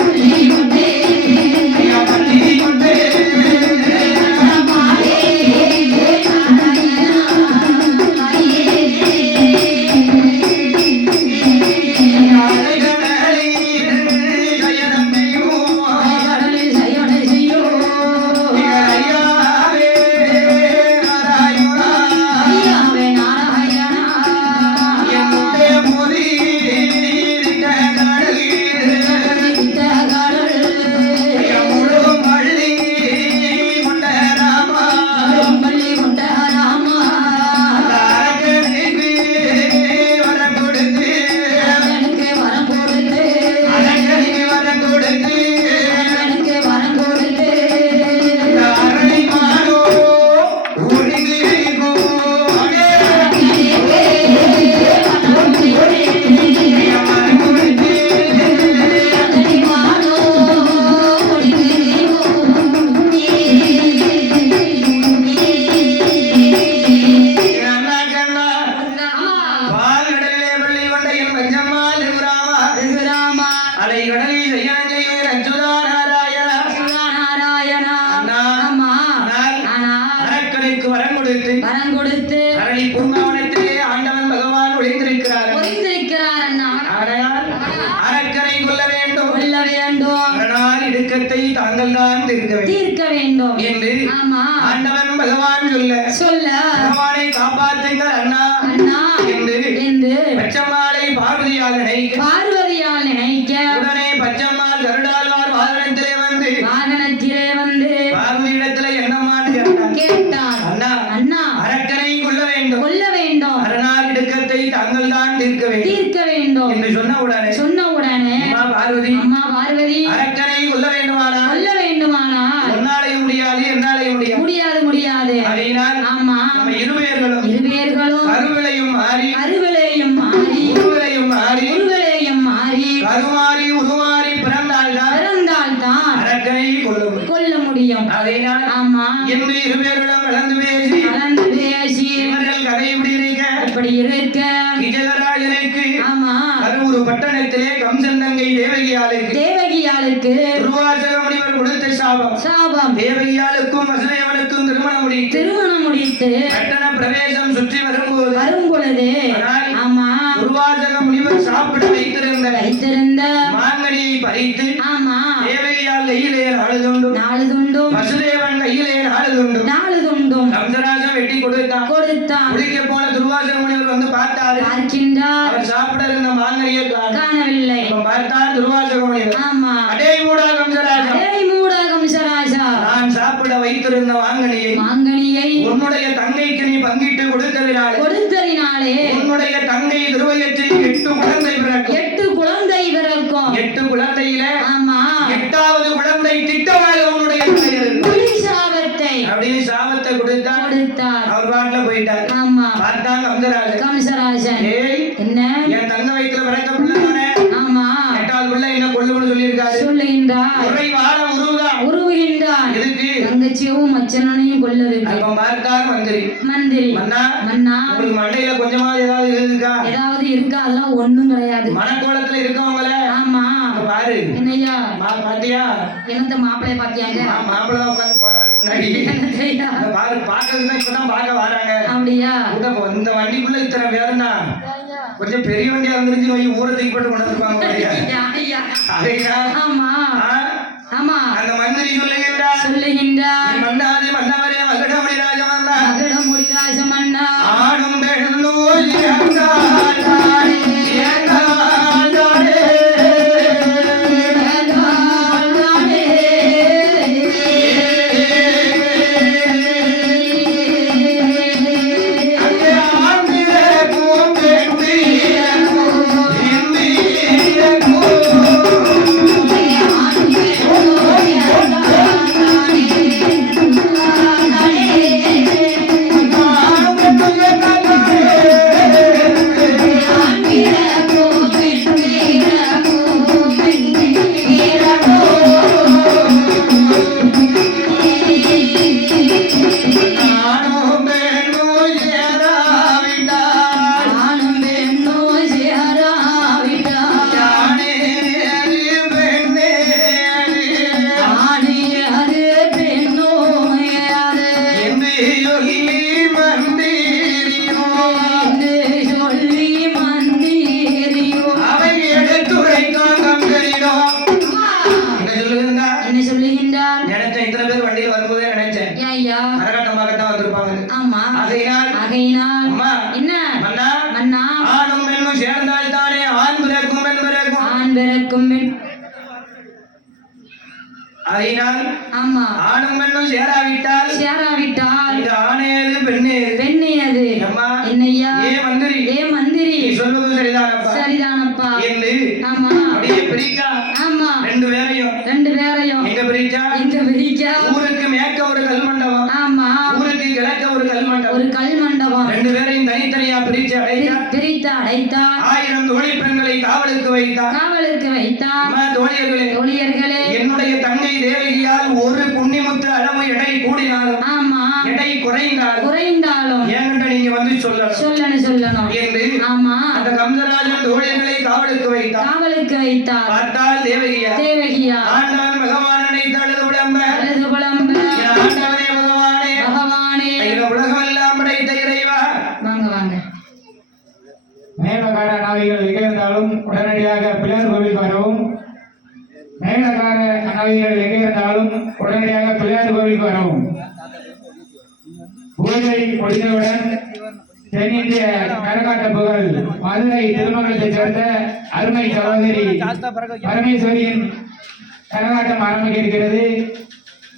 பள்ளி கொண்டு பள்ளி கொண்டு கடலில் சயனை செய்யோ ஐயாவே நாராயணா வித்த கடல் பள்ளி கொண்ட ராமா எனக்கு வரம் கொடுத்து எனக்கு வரம் கொடுத்து ராமா அலைகடலில் செய்யஞ்செய்வீர் அச்சுதா நாராயணா நாராயணா அண்ணா. ஆமா ஆனால் ஆனால் அரக்கனுக்கு வரம் கொடுத்து வரம் கொடுத்து அரணி பூங்காவனத்திலே ஆண்டவன் பகவான் ஒளிந்திருக்கிறார். ஒளிந்திருக்கிறார் அண்ணா. ஆனால் அரக்கனை கொல்ல வேண்டும் கொல்ல வேண்டும் அதனால் இடுக்கத்தை தாங்கள் தான் தீர்க்க வேண்டும் தீர்க்க வேண்டும் என்று ஆமா ஆண்டவன் பகவான் சொல்ல பகவானை காப்பாற்றுங்கள் அண்ணா அண்ணா என்று என்று பச்சம்மாளை பார்வதியால் நினைக்க பார்வதியால் நினைக்க உடனே பச்சம்மாள் கருடாழ்வார் வாகனத்திலே வந்து வாகனத்திலே வந்து பார்வதியிடத்திலே என்னம்மான்னு கேட்டான். கேட்டார். அண்ணா அண்ணா அரக்கனை கொல்ல வேண்டும் கொல்ல வேண்டும் அதனால் இடுக்கத்தை தாங்கள் தான் தீர்க்க வேண்டும் தீர்க்க வேண்டும் என்று சொன்ன உடனே அம்மா பார்வதி அம்மா பார்வதி அரக்கனை கொல்ல வேண்டுமானால் கொல்ல வேண்டுமானால் ஒன்னாலையும் முடியாது என்னாலையும் முடியாது முடியாது அதனால் ஆமா நம்ம இருவேர்களும் இருவேர்களும் கருவிலையும் மாறி கருவிலையும் மாறி உருவிலையும் மாறி உருவிலையும் மாறி கருமாறி உருமாறி பிறந்தால்தான் பிறந்தால்தான் அரக்கனை கொல்ல முடியும் கொல்ல முடியும் அதனால் ஆமா என்று இருவேர்களும் கலந்து பேசி கலந்து பேசி இவர்கள் கதை இப்படி இருக்க இப்படி இருக்க கிஜகராஜனுக்கு ஆமா கருவூர் பட்டணத்திலே கம்சன் தங்கை தேவகியாளுக்கு தேவகியாளுக்கு துர்வாசக முனிவர் கொடுத்த சாபம் சாபம் தேவகியாளுக்கும் வசுதேவனுக்கும் திருமணம் முடித்து திருமணம் முடித்து பட்டண பிரவேசம் சுற்றி வரும்போது வரும் பொழுது ஆனால் ஆமா துர்வாசக முனிவர் சாப்பிட வைத்திருந்த மாங்கனியை பறித்து ஆமா தேவகியால் கையிலே நாளுதுண்டும் நாலு துண்டும் வசுதேவன் கையிலே நாளுதுண்டும் நாலு துண்டும் கம்சராஜன் வெட்டி கொடுத்தான் குளிக்க போன துர்வாசக முனிவர் வந்து பார்த்தாரு பார்க்கின்றார். அவர் சாப்பிட இருந்த மாங்கனியை காணவில்லை. பார்த்தார் துர்வாசக முனிவர் ஆமா அடே மூடா கம்சராஜா அடே மூடா கம்சராஜா நான் சாப்பிட வைத்திருந்த மாங்கனியை உன்னுடைய தங்கைக்கு நீ பங்கிட்டு கொடுத்ததினாலே உன்னுடைய தங்கை துருவயத்தில் 8 குழந்தை பிறக்கும் 8 குழந்தை பிறக்கும் 8 குழந்தையில வந்திருக்காரு. ஆமா பார்த்தாங்க கம்சராஜன். கம்சராஜன் ஏய் என்ன என் தங்க வயித்துல பிறக்க பிள்ளை தானே, ஆமா 8வது பிள்ளை என்ன கொல்லுன்னு சொல்லியிருக்காரு. சொல்லுகின்றார் உரை வாழ உருவுதான் உருவுகின்றார் எதுக்கு? தங்கச்சியும் மச்சனையும் கொல்லுது அப்ப பார்த்தார் மந்திரி. மந்திரி மன்னா மன்னா உங்களுக்கு மண்டையில கொஞ்சமாவது ஏதாவது இருக்கா? ஏதாவது இருக்கா? அதெல்லாம் ஒண்ணும் கிடையாது. மனக்கோலத்துல இருக்கவங்கள ஆமா அப்ப பாரு. என்னய்யா பாத்தியா என்னத்த மாப்பிளைய பாத்தியாங்க? மாப்பிள்ளை உட்காந்து போறாரு முன்னாடி. என்னத்தையா? அத பாரு, பாக்குறதுதான் இப்பதான் பார்க்க வராங்க. அப்படியா? இந்த வண்டிக்குள்ள இத்தனை பேருன்னா கொஞ்சம் பெரிய வண்டியா வந்துருச்சு, போய் ஊரை தூக்கி போட்டு கொண்டு வந்துருப்பாங்க. ஐயா. அதையா ஆமா ஆமா அந்த மந்திரி சொல்லுகின்றார். சொல்லுகின்றார் மன்னாதி மன்னவரே மகுடமுடி ராஜமன்னா மகுடமுடி ராஜமன்னா ஆணும் பெண்ணோ இறந்தாலே இறந்தாலே அதனால் ஆமா ஆணும் பெண்ணும் சேராவிட்டால் இது ஆணையது பெண்ணேது அம்மா என்னையா ஏ மந்திரி நீ சொல்வது சரிதானப்பா என்று ஆமா அப்படியே பிரிக்கா. ஆமா ரெண்டு பேரையும் எங்க பிரிக்கா? ஊருக்கு மேற்க ஒரு கல் மண்டபம், ஆமா ஊருக்கு கிழக்க ஒரு கல் மண்டபம். 2 பேரையும் தனித்தனியா பிரித்து அடைத்தா 1000 தோழி பெண்களை காவலுக்கு வைத்தார். தோழியர்களே என்னுடைய தங்கை தேவகியால் ஒரு புண்ணிமுத்து அளவு எடை கூடினாலும் ஆமா எடை குறைந்தாலும் என்கிட்ட நீங்க வந்து சொல்லணும் என்று ஆமா அந்த கம்சராஜன் தோழியர்களை காவலுக்கு வைத்தார். பார்த்தால் தேவகியா ஆண்டவன் பகவான் நினைத்து அழுது புலம்ப ஆண்டவனே பகவானே உலகமெல்லாம் படைத்த இறைவா. வாங்க மேலகார நாவிகள் எங்கே இருந்தாலும் உடனடியாக பிள்ளையார் கோவிலுக்கு வரவும். மேலகார நாவிகள் எங்கே இருந்தாலும் உடனடியாக பிள்ளையார் கோவிலுக்கு வரவும். பூஜை முடிந்தவுடன் தென்னிந்திய கரகாட்ட புகழ் மதுரை திருமங்கலத்தைச் சேர்ந்த அருமை சகோதரி பரமேஸ்வரியின் கரகாட்டம் ஆரம்பிக்க இருக்கிறது.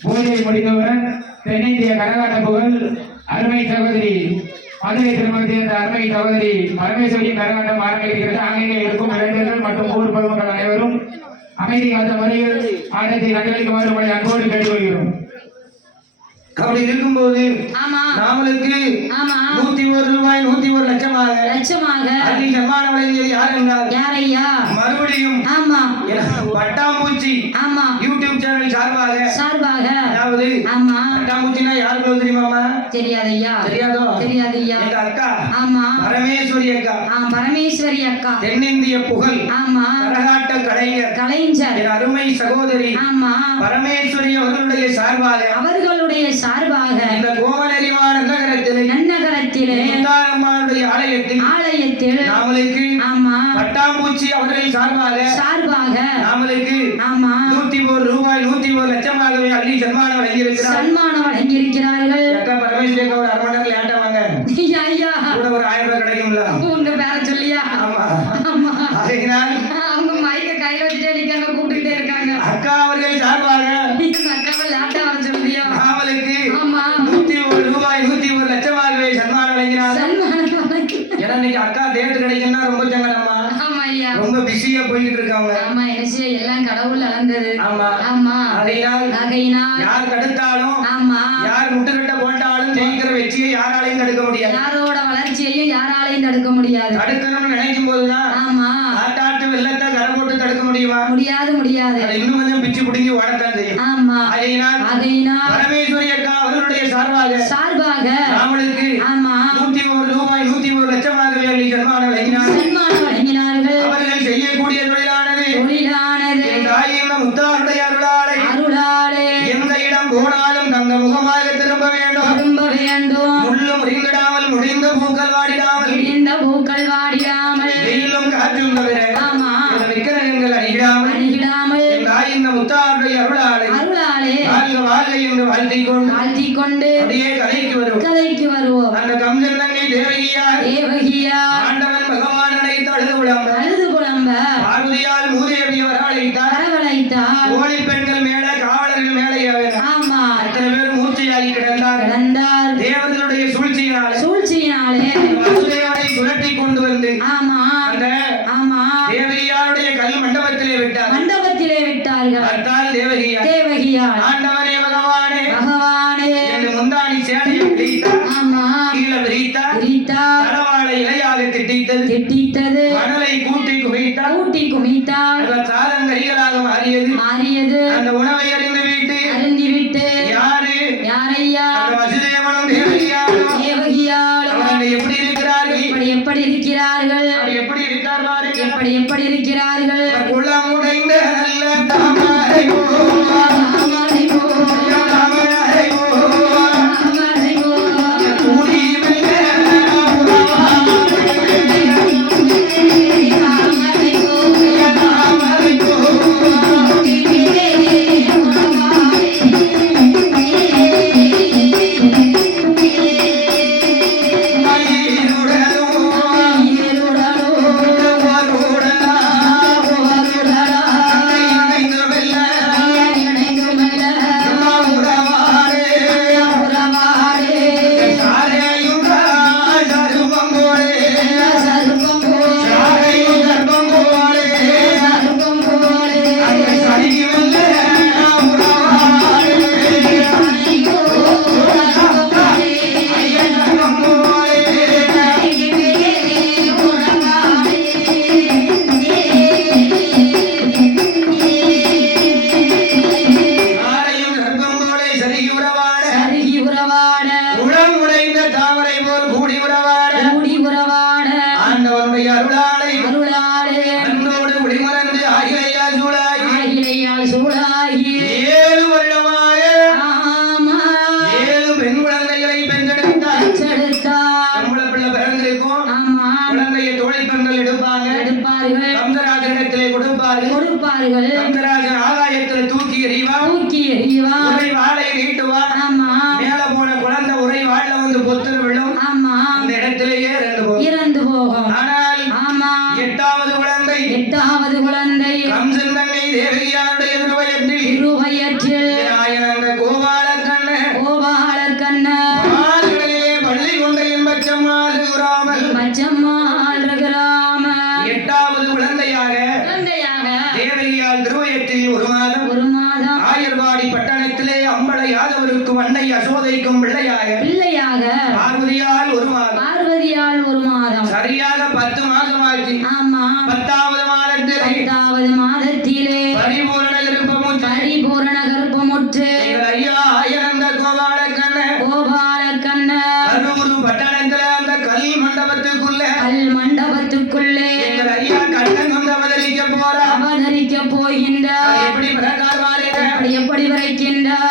பூஜை முடிந்தவுடன் தென்னிந்திய கரகாட்ட புகழ் அருமை சகோதரி மதுரை திருமணத்தை சேர்ந்த அருமை சகோதரி பரமேஸ்வரியின் கரகாட்டம் ஆரம்பிக்கிறது. அங்கே இருக்கும் இளைஞர்கள் மற்றும் ஊர் பொதுமக்கள் அனைவரும் அமைதி காத்த முறையில் ஆட்டத்தை கண்டுகளிக்குமாறு உங்களை அன்போடு கேட்டுக்கொள்கிறோம். அப்படி இருக்கும்போது நாமளுக்கு 101 ரூபாய் 101 லட்சமாக அள்ளி சன்மானம் வழங்கியது யார் என்றால் யாரையா? மறுபடியும் பட்டாம்பூச்சி யூடியூப் சேனல் சார்பாக அதாவது பட்டாம்பூச்சினா யாருக்கு தெரியுமாமா? தெரியாதோ? எங்க அக்கா பரமேஸ்வரி அக்கா தென்னிந்திய புகழ் கரகாட்ட கலைஞர் என் அருமை சகோதரி பரமேஸ்வரி அவர்களுடைய சார்பாக இந்த கோவலரிவான நன்னகரத்திலே முத்தாரம்மாளுடைய ஆலயத்தில் நாமளுக்கு பட்டாம்பூச்சி அவர்களின் சார்பாக நாமளுக்கு 101 ரூபாய் 101 லட்சமாகவே அள்ளி சன்மானம் வழங்கியிருக்கிறார்கள். அக்கா பரமேஸ்வரி அக்கா ஒரு 1/2 மணி நேரம் லேட்டா வாங்க, கூட ஒரு 1000 ரூபாய் கிடைக்கும்ல. உங்க பேர சொல்லியா? ஆமா அதனால் அவங்க மைக்க கையில வச்சுட்டே நிக்காங்க, கூப்பிட்டுட்டே இருக்காங்க. அக்கா அவர்கள் சார்பாக அக்காவை லேட்டா வர சொல்லியா? நாமளுக்கு 101 ரூபாய் 101 லட்சமாகவே சன்மானம் வழங்கினார். ஏன்னா இன்னைக்கு அக்கா டேட் கிடைக்குன்னா ரொம்ப சங்கடமா, ரொம்ப பிஸியா போயிட்டு இருக்காங்க. எல்லாம் கடவுள் அளந்தது. ஆகையினால் யார் தடுத்தாலும் யார் முட்டுக்கட்ட போட்டாலும் ஜெயிக்க சாதிக்கிற வெற்றியை யாராலையும் தடுக்க முடியாது. யாரோட வளர்ச்சியையும் யாராலையும் தடுக்க முடியாது. தடுக்கணும்னு நினைக்கும் போதுதான் ஆமா ஆட்டாட்டு வெள்ளத்தை கரை போட்டு தடுக்க முடியுமா? முடியாது முடியாது. அதை இன்னும் கொஞ்சம் பிச்சு பிடிங்கி ஓடத்தான் செய்யும். ஆமா ஆகையினால் பரமேஸ்வரி அக்கா அவர்களுடைய சார்பாக ராமனுக்கு ஆமா 101 ரூபாய் 101 லட்சமாக வேண்டி சன்மானம் வழங்கினார்கள். அவர்கள் செய்யக்கூடிய தொழிலானது என் தாயின் முத்தாருடைய அருளாலே எந்த இடம் போனாலும் தங்க முகமாக திரும்ப வேண்டும். முள்ளு முறிந்திடாமல் முடிந்த பூக்கள் வாடிடாமல் வெயிலும் காற்றும் தவிர விக்கிரகங்கள் அணிகிடாமல் என் தாயின் முத்தாருடைய அருளாலே வாழ்க வாழ்க என்று வாழ்த்திக் கொண்டு அப்படியே கதைக்கு வருவோம். அந்த கம்சன் தங்கை தேவகியா ஆண்டவன் பகவான் அழைத்து அழுது புலம்ப பார்வதியால் மூதேவி வரவழைத்தார். கோழி பெண்கள் மேல காவலர்கள் மேலே அத்தனை பேர் மூர்ச்சையாகி கிடந்தார். தேவர்களுடைய சூழ்ச்சியினாலே வசுதேவனை சுழட்டி கொண்டு வந்து அந்த தேவகியாருடைய கல் மண்டபத்திலே விட்டார்கள். அத்தால் தேவகியா ஆண்டவனே பகவானே என்று முந்தாணி சேனையை கீழே விரித்தார். தளவாழை இலையாக திட்டித்தது. மணலை கூட்டி குமித்தார். சாதம் கரிகளாக மாறியது. அந்த உணவை அருந்திவிட்டு யாரையா வசுதேவனும் தேவகியாலும் எப்படி இருக்கிறார்கள் எப்படி இருக்கிறார்கள் குளம் உடைந்த நல்ல தாமரை கந்தராஜன் ஆகாயத்தில் தூக்கி எறிவான். உரை வாளை நீட்டுவான். மேல போன குழந்தை உரை வாழ வந்து பொத்து விழும். அந்த இடத்திலேயே இறந்து போகும். ஆனால் எட்டாவது குழந்தை கம்சன் தங்கை தேவகியாருடைய திருவயத்தில் நாயனந்த கோபாலக்கண்ண பள்ளி கொண்ட பச்சம்மாள் ரகுராம எட்டாவது குழந்தையாக தேவகியால் திருவயத்தில் ஒரு மாதம் ஆயர்வாடி பட்டணத்திலே அம்பளை யாதவருக்கு அன்னை யசோதைக்கும் பிள்ளையாக பார்வதியால் ஒரு மாதம் சரியாக 10 மாதம் ஆச்சு. 10வது மாதத்திலே பரிபூரண கர்ப்பமுற்று ஐயா ஆயனந்த கோபாலக்கண்ண அரூர் பட்டணத்துல அந்த கல் மண்டபத்துக்குள்ளே எங்கள் ஐயா கண்ணன் வந்து அவதரிக்க போகின்றார். எப்படி வரைக்கின்றார்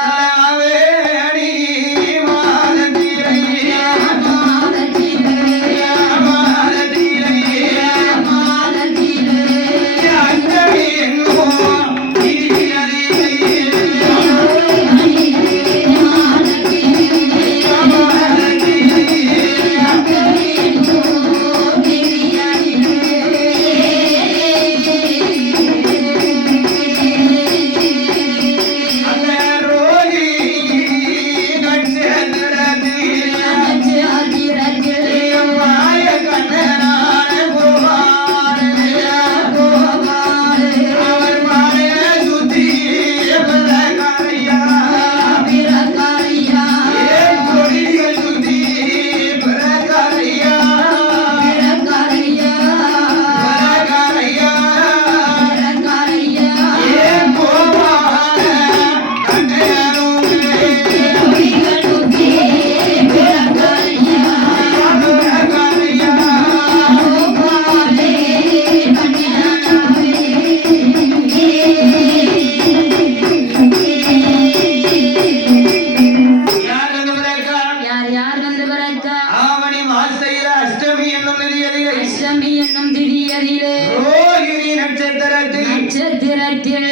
என்னும் நிதியதிலே அஷ்டமி என்னும் திதியதிலே ரோகிணி நட்சத்திரத்தில்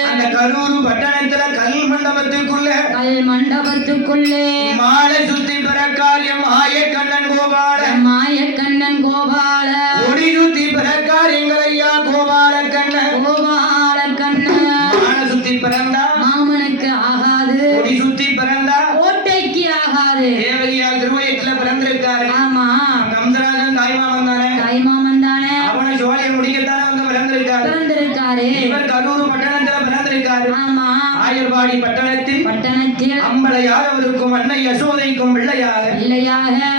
அந்த கரூர் பட்டணத்துல கல் மண்டபத்துக்குள்ளே மாலை சுத்தி பிறக்காரியம் மாயக்கண்ணன் கோபால ஒடி சுத்தி பிறக்காரியங்கள் ஐயா கோபால கண்ணன் மாலை சுத்தி பிறந்தா மாமனுக்கு ஆகாது, ஒடி சுத்தி பிறந்தா கோட்டைக்கு ஆகாது. தேவகியால் திருவயத்துல பிறந்திருக்காரு. ஆமா, கம்சராஜன் தாய்மாமன் தானே, அவனை ஜோலியை முடிக்கத்தானே வந்து பிறந்திருக்காரு. இவர் கரூர் பட்டணத்துல பிறந்திருக்காரு. ஆமா, ஆயர்வாடி பட்டணத்தில் அம்பளையாரவருக்கும் அன்னை யசோதைக்கும் பிள்ளையாக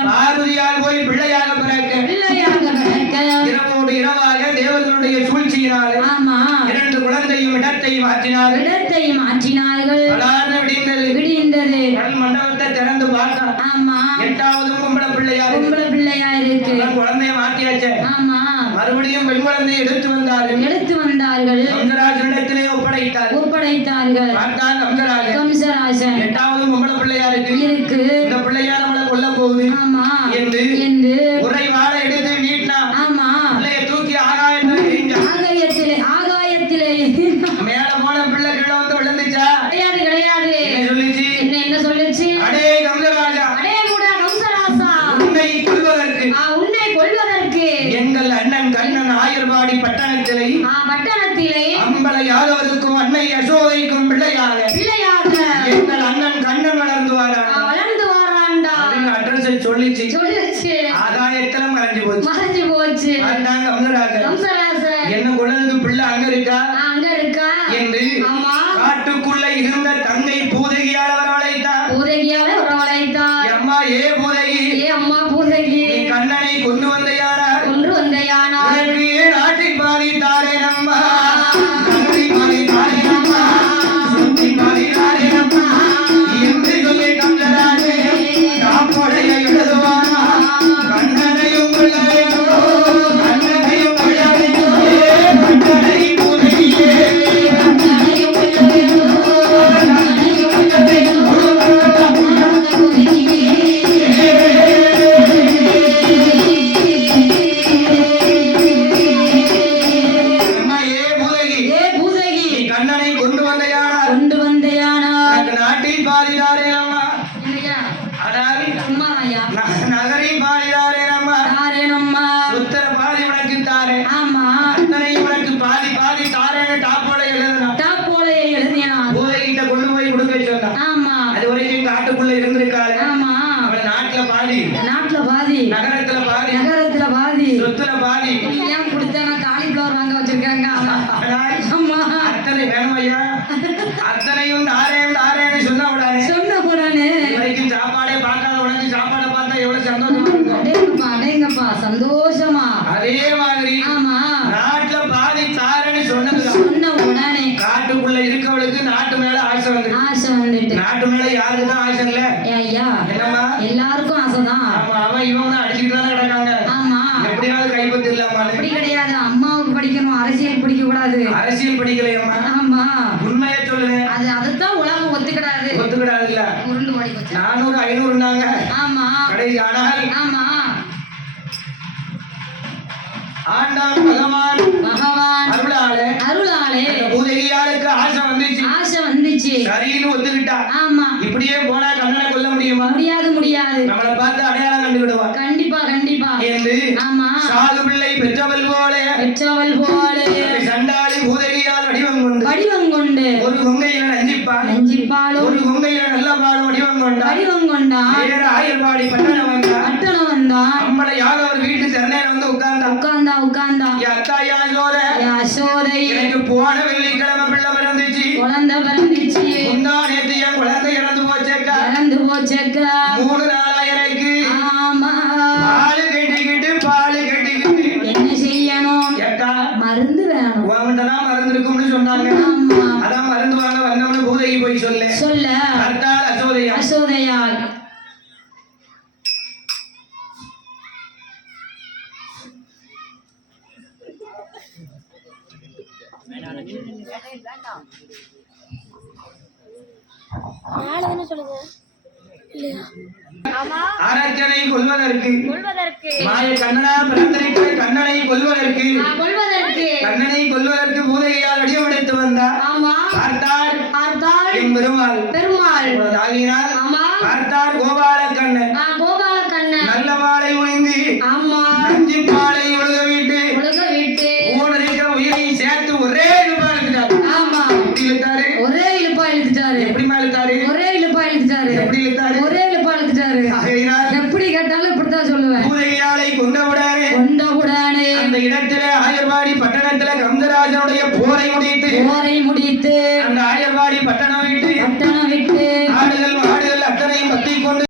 பார்வதியால் போய் பிள்ளையாக பிறக்க இரவோடு இரவாக தேவர்களுடைய சூழ்ச்சியினாலே இரண்டு குழந்தையும் இடத்தை மாற்றினார்கள். விடிந்தது. கல் மண்டபத்தை திறந்து பார்த்தா எட்டாவது பொம்பளை பிள்ளையா இருக்கு. குழந்தைய மாற்றியாச்சு. மறுபடியும் பெண் குழந்தையை எடுத்து வந்தார்கள். கம்சராஜனிடத்திலே ஒப்படைத்தார்கள். கம்சராஜன் எட்டாவது பொம்பளை பிள்ளையா இருக்கு. இந்த பிள்ளையா நம்மளை கொல்ல போகுது என்று உரை வாழ எடுத்து வீட்டினா பிள்ளைய தூக்கி ஆகாயத்திலே மேல போன பிள்ளை கீழே வந்து விழுந்துச்சா? கிடையாது. என்ன சொல்லுச்சு? அடே கம்சராஜா, உன்னை கொல்வதற்கு எங்கள் அண்ணன் கண்ணன் ஆயர்வாடி பட்டணத்திலே அம்பளையாரவருக்கும் அன்னை யசோதைக்கும் பிள்ளையாக எங்கள் அண்ணன் கண்ணன் வளர்ந்து வாராண்டா அட்ரஸை சொல்லிச்சு. ஆகாயத்துல மறைஞ்சு போச்சு. கம்சராஜன் என்ன குழந்தை பிள்ளை அங்க இருக்கா என்று காட்டுக்குள்ள இருந்த தங்கை பூதகியால் அவர் அழைத்தார். அம்மா ஏ பூதகி, கண்ணனை கொண்டு வந்த யாரார்? உனக்கு ஏன் நாட்டை பாதி தாரேன் அம்மா, நகரை பாதி தாரேன் அம்மா, சுத்தி பாதி தாரேன் அம்மா என்று சொல்லி கம்சராஜே தாப்பொழையை எழுதுவானா கண்ணனையும் பிள்ளையோ கண்ணனையும் பிள்ளையோ கண்ணனை பூதகியே கண்ணனை கொண்டு வந்த யானார் நாட்டில் பாதிதாரே அம்மா, நகரில் பாதிதாரே அம்மா, சுத்தர பாதி உனக்கு தாரே, அத்தனை உனக்கு பாதி தாரேன்னு டாப்போல எழுதினான். பூதகிட்ட கொண்டு போய் கொடுக்க சொன்னான். அது வரைக்கும் காட்டுக்குள்ள இருந்திருக்காரு. அவளை நாட்டுல பாதி நகரத்துல பாதி சொத்துல பாதி காலிஃபிளவர் வாங்க வச்சிருக்காங்க. அத்தனை வேணும் ஐயா, அத்தனையும் தாரேன்னு சொன்ன உடனே வரைக்கும் சாப்பாடே பார்க்காத உனக்கு சாப்பாடை பார்த்தா எவ்வளவு சந்தோஷமா இருக்கும். அடேங்கப்பா சந்தோஷமா. அதே மாதிரி நாட்டுல பாதி தாரேன்னு சொன்ன உடனே காட்டுக்குள்ள இருக்கவளுக்கு நாட்டு மேல ஆசை வந்துட்டு. நாட்டு மேல யாருக்குதான் ஆசை இல்ல ஐயா? என்னமா எல்லாருக்கும் ஆசைதான். அவன் இவன் அடிச்சுட்டு தானே கிடக்காங்க. எப்படியாவது கைப்பற்றி இல்லாம. அப்படி கிடையாது, அம்மாவுக்கு படிக்கணும், அரசியல் படிக்க கூடாது. அரசியல் படிக்கலையம்மா. ஆமா, உண்மையை சொல்லுங்க. அதுதான் உலகம் ஒத்துக்கிடாது இல்ல. உருண்டு ஓடி போச்சு. 400 500னாங்க. ஆமா, கடைசி ஆனால் ஆண்டான் பகவான் அருளாலே பூதகியாளுக்கு ஆசை வந்துச்சு. சரின்னு ஒத்துக்கிட்டா. ஆமா, இப்படியே போனா கண்ணனை கொல்ல முடியுமா? முடியாது. நம்மளை பார்த்து அடையாளம் கண்டுவிடுவான். கண்டிப்பா என்று சாது பிள்ளை பெற்றவள் போல சண்டாளி பூதகியால் வடிவம் கொண்டு ஒரு கொங்கையில நஞ்சிப்பால் ஒரு கொங்கையில நல்ல பால் வடிவம் கொண்டா வேற ஆயர்வாடி பட்டணம் வந்தான். நம்மளை யாரோ ஒரு வீட்டு திறனையில வந்து உட்கார்ந்தா அத்தா யசோதை எனக்கு போன வெள்ளிக்கிழமை பிள்ளை பிறந்துச்சு. முந்தா நேத்து என் குழந்தை இறந்து போச்சேக்கா. 3 நாளா எனக்கு பால் கட்டிக்கிட்டு என்ன செய்யணும் கேட்டா மருந்து வேணும். உன்கிட்டதான் மருந்து இருக்கும்னு சொன்னாங்க. அதான் மருந்து வாங்க வந்தவனு பூதகி போய் சொல்ல அசோதையால் சொல்லுங்க இல்லையா? அரக்கனை கொல்வதற்கு மாய கண்ணனா பிறந்திருக்கிற கண்ணனை கொல்வதற்கு கண்ணனை கொல்வதற்கு பூதகையால் அடியமடைத்து வந்தார். பார்த்தார் என் பெருமாள் ஆகினால் பார்த்தார் கோபால கண்ணன் நல்ல மாலை உணிந்து நஞ்சு பாலை ஒழுக விட்டு ஊனரிக்க உயிரை சேர்த்து ஒரே இழுப்பா இழுத்தாரு. எப்படி இழுத்தாரு? எப்படி இழுத்தாரு? ஆகையினால்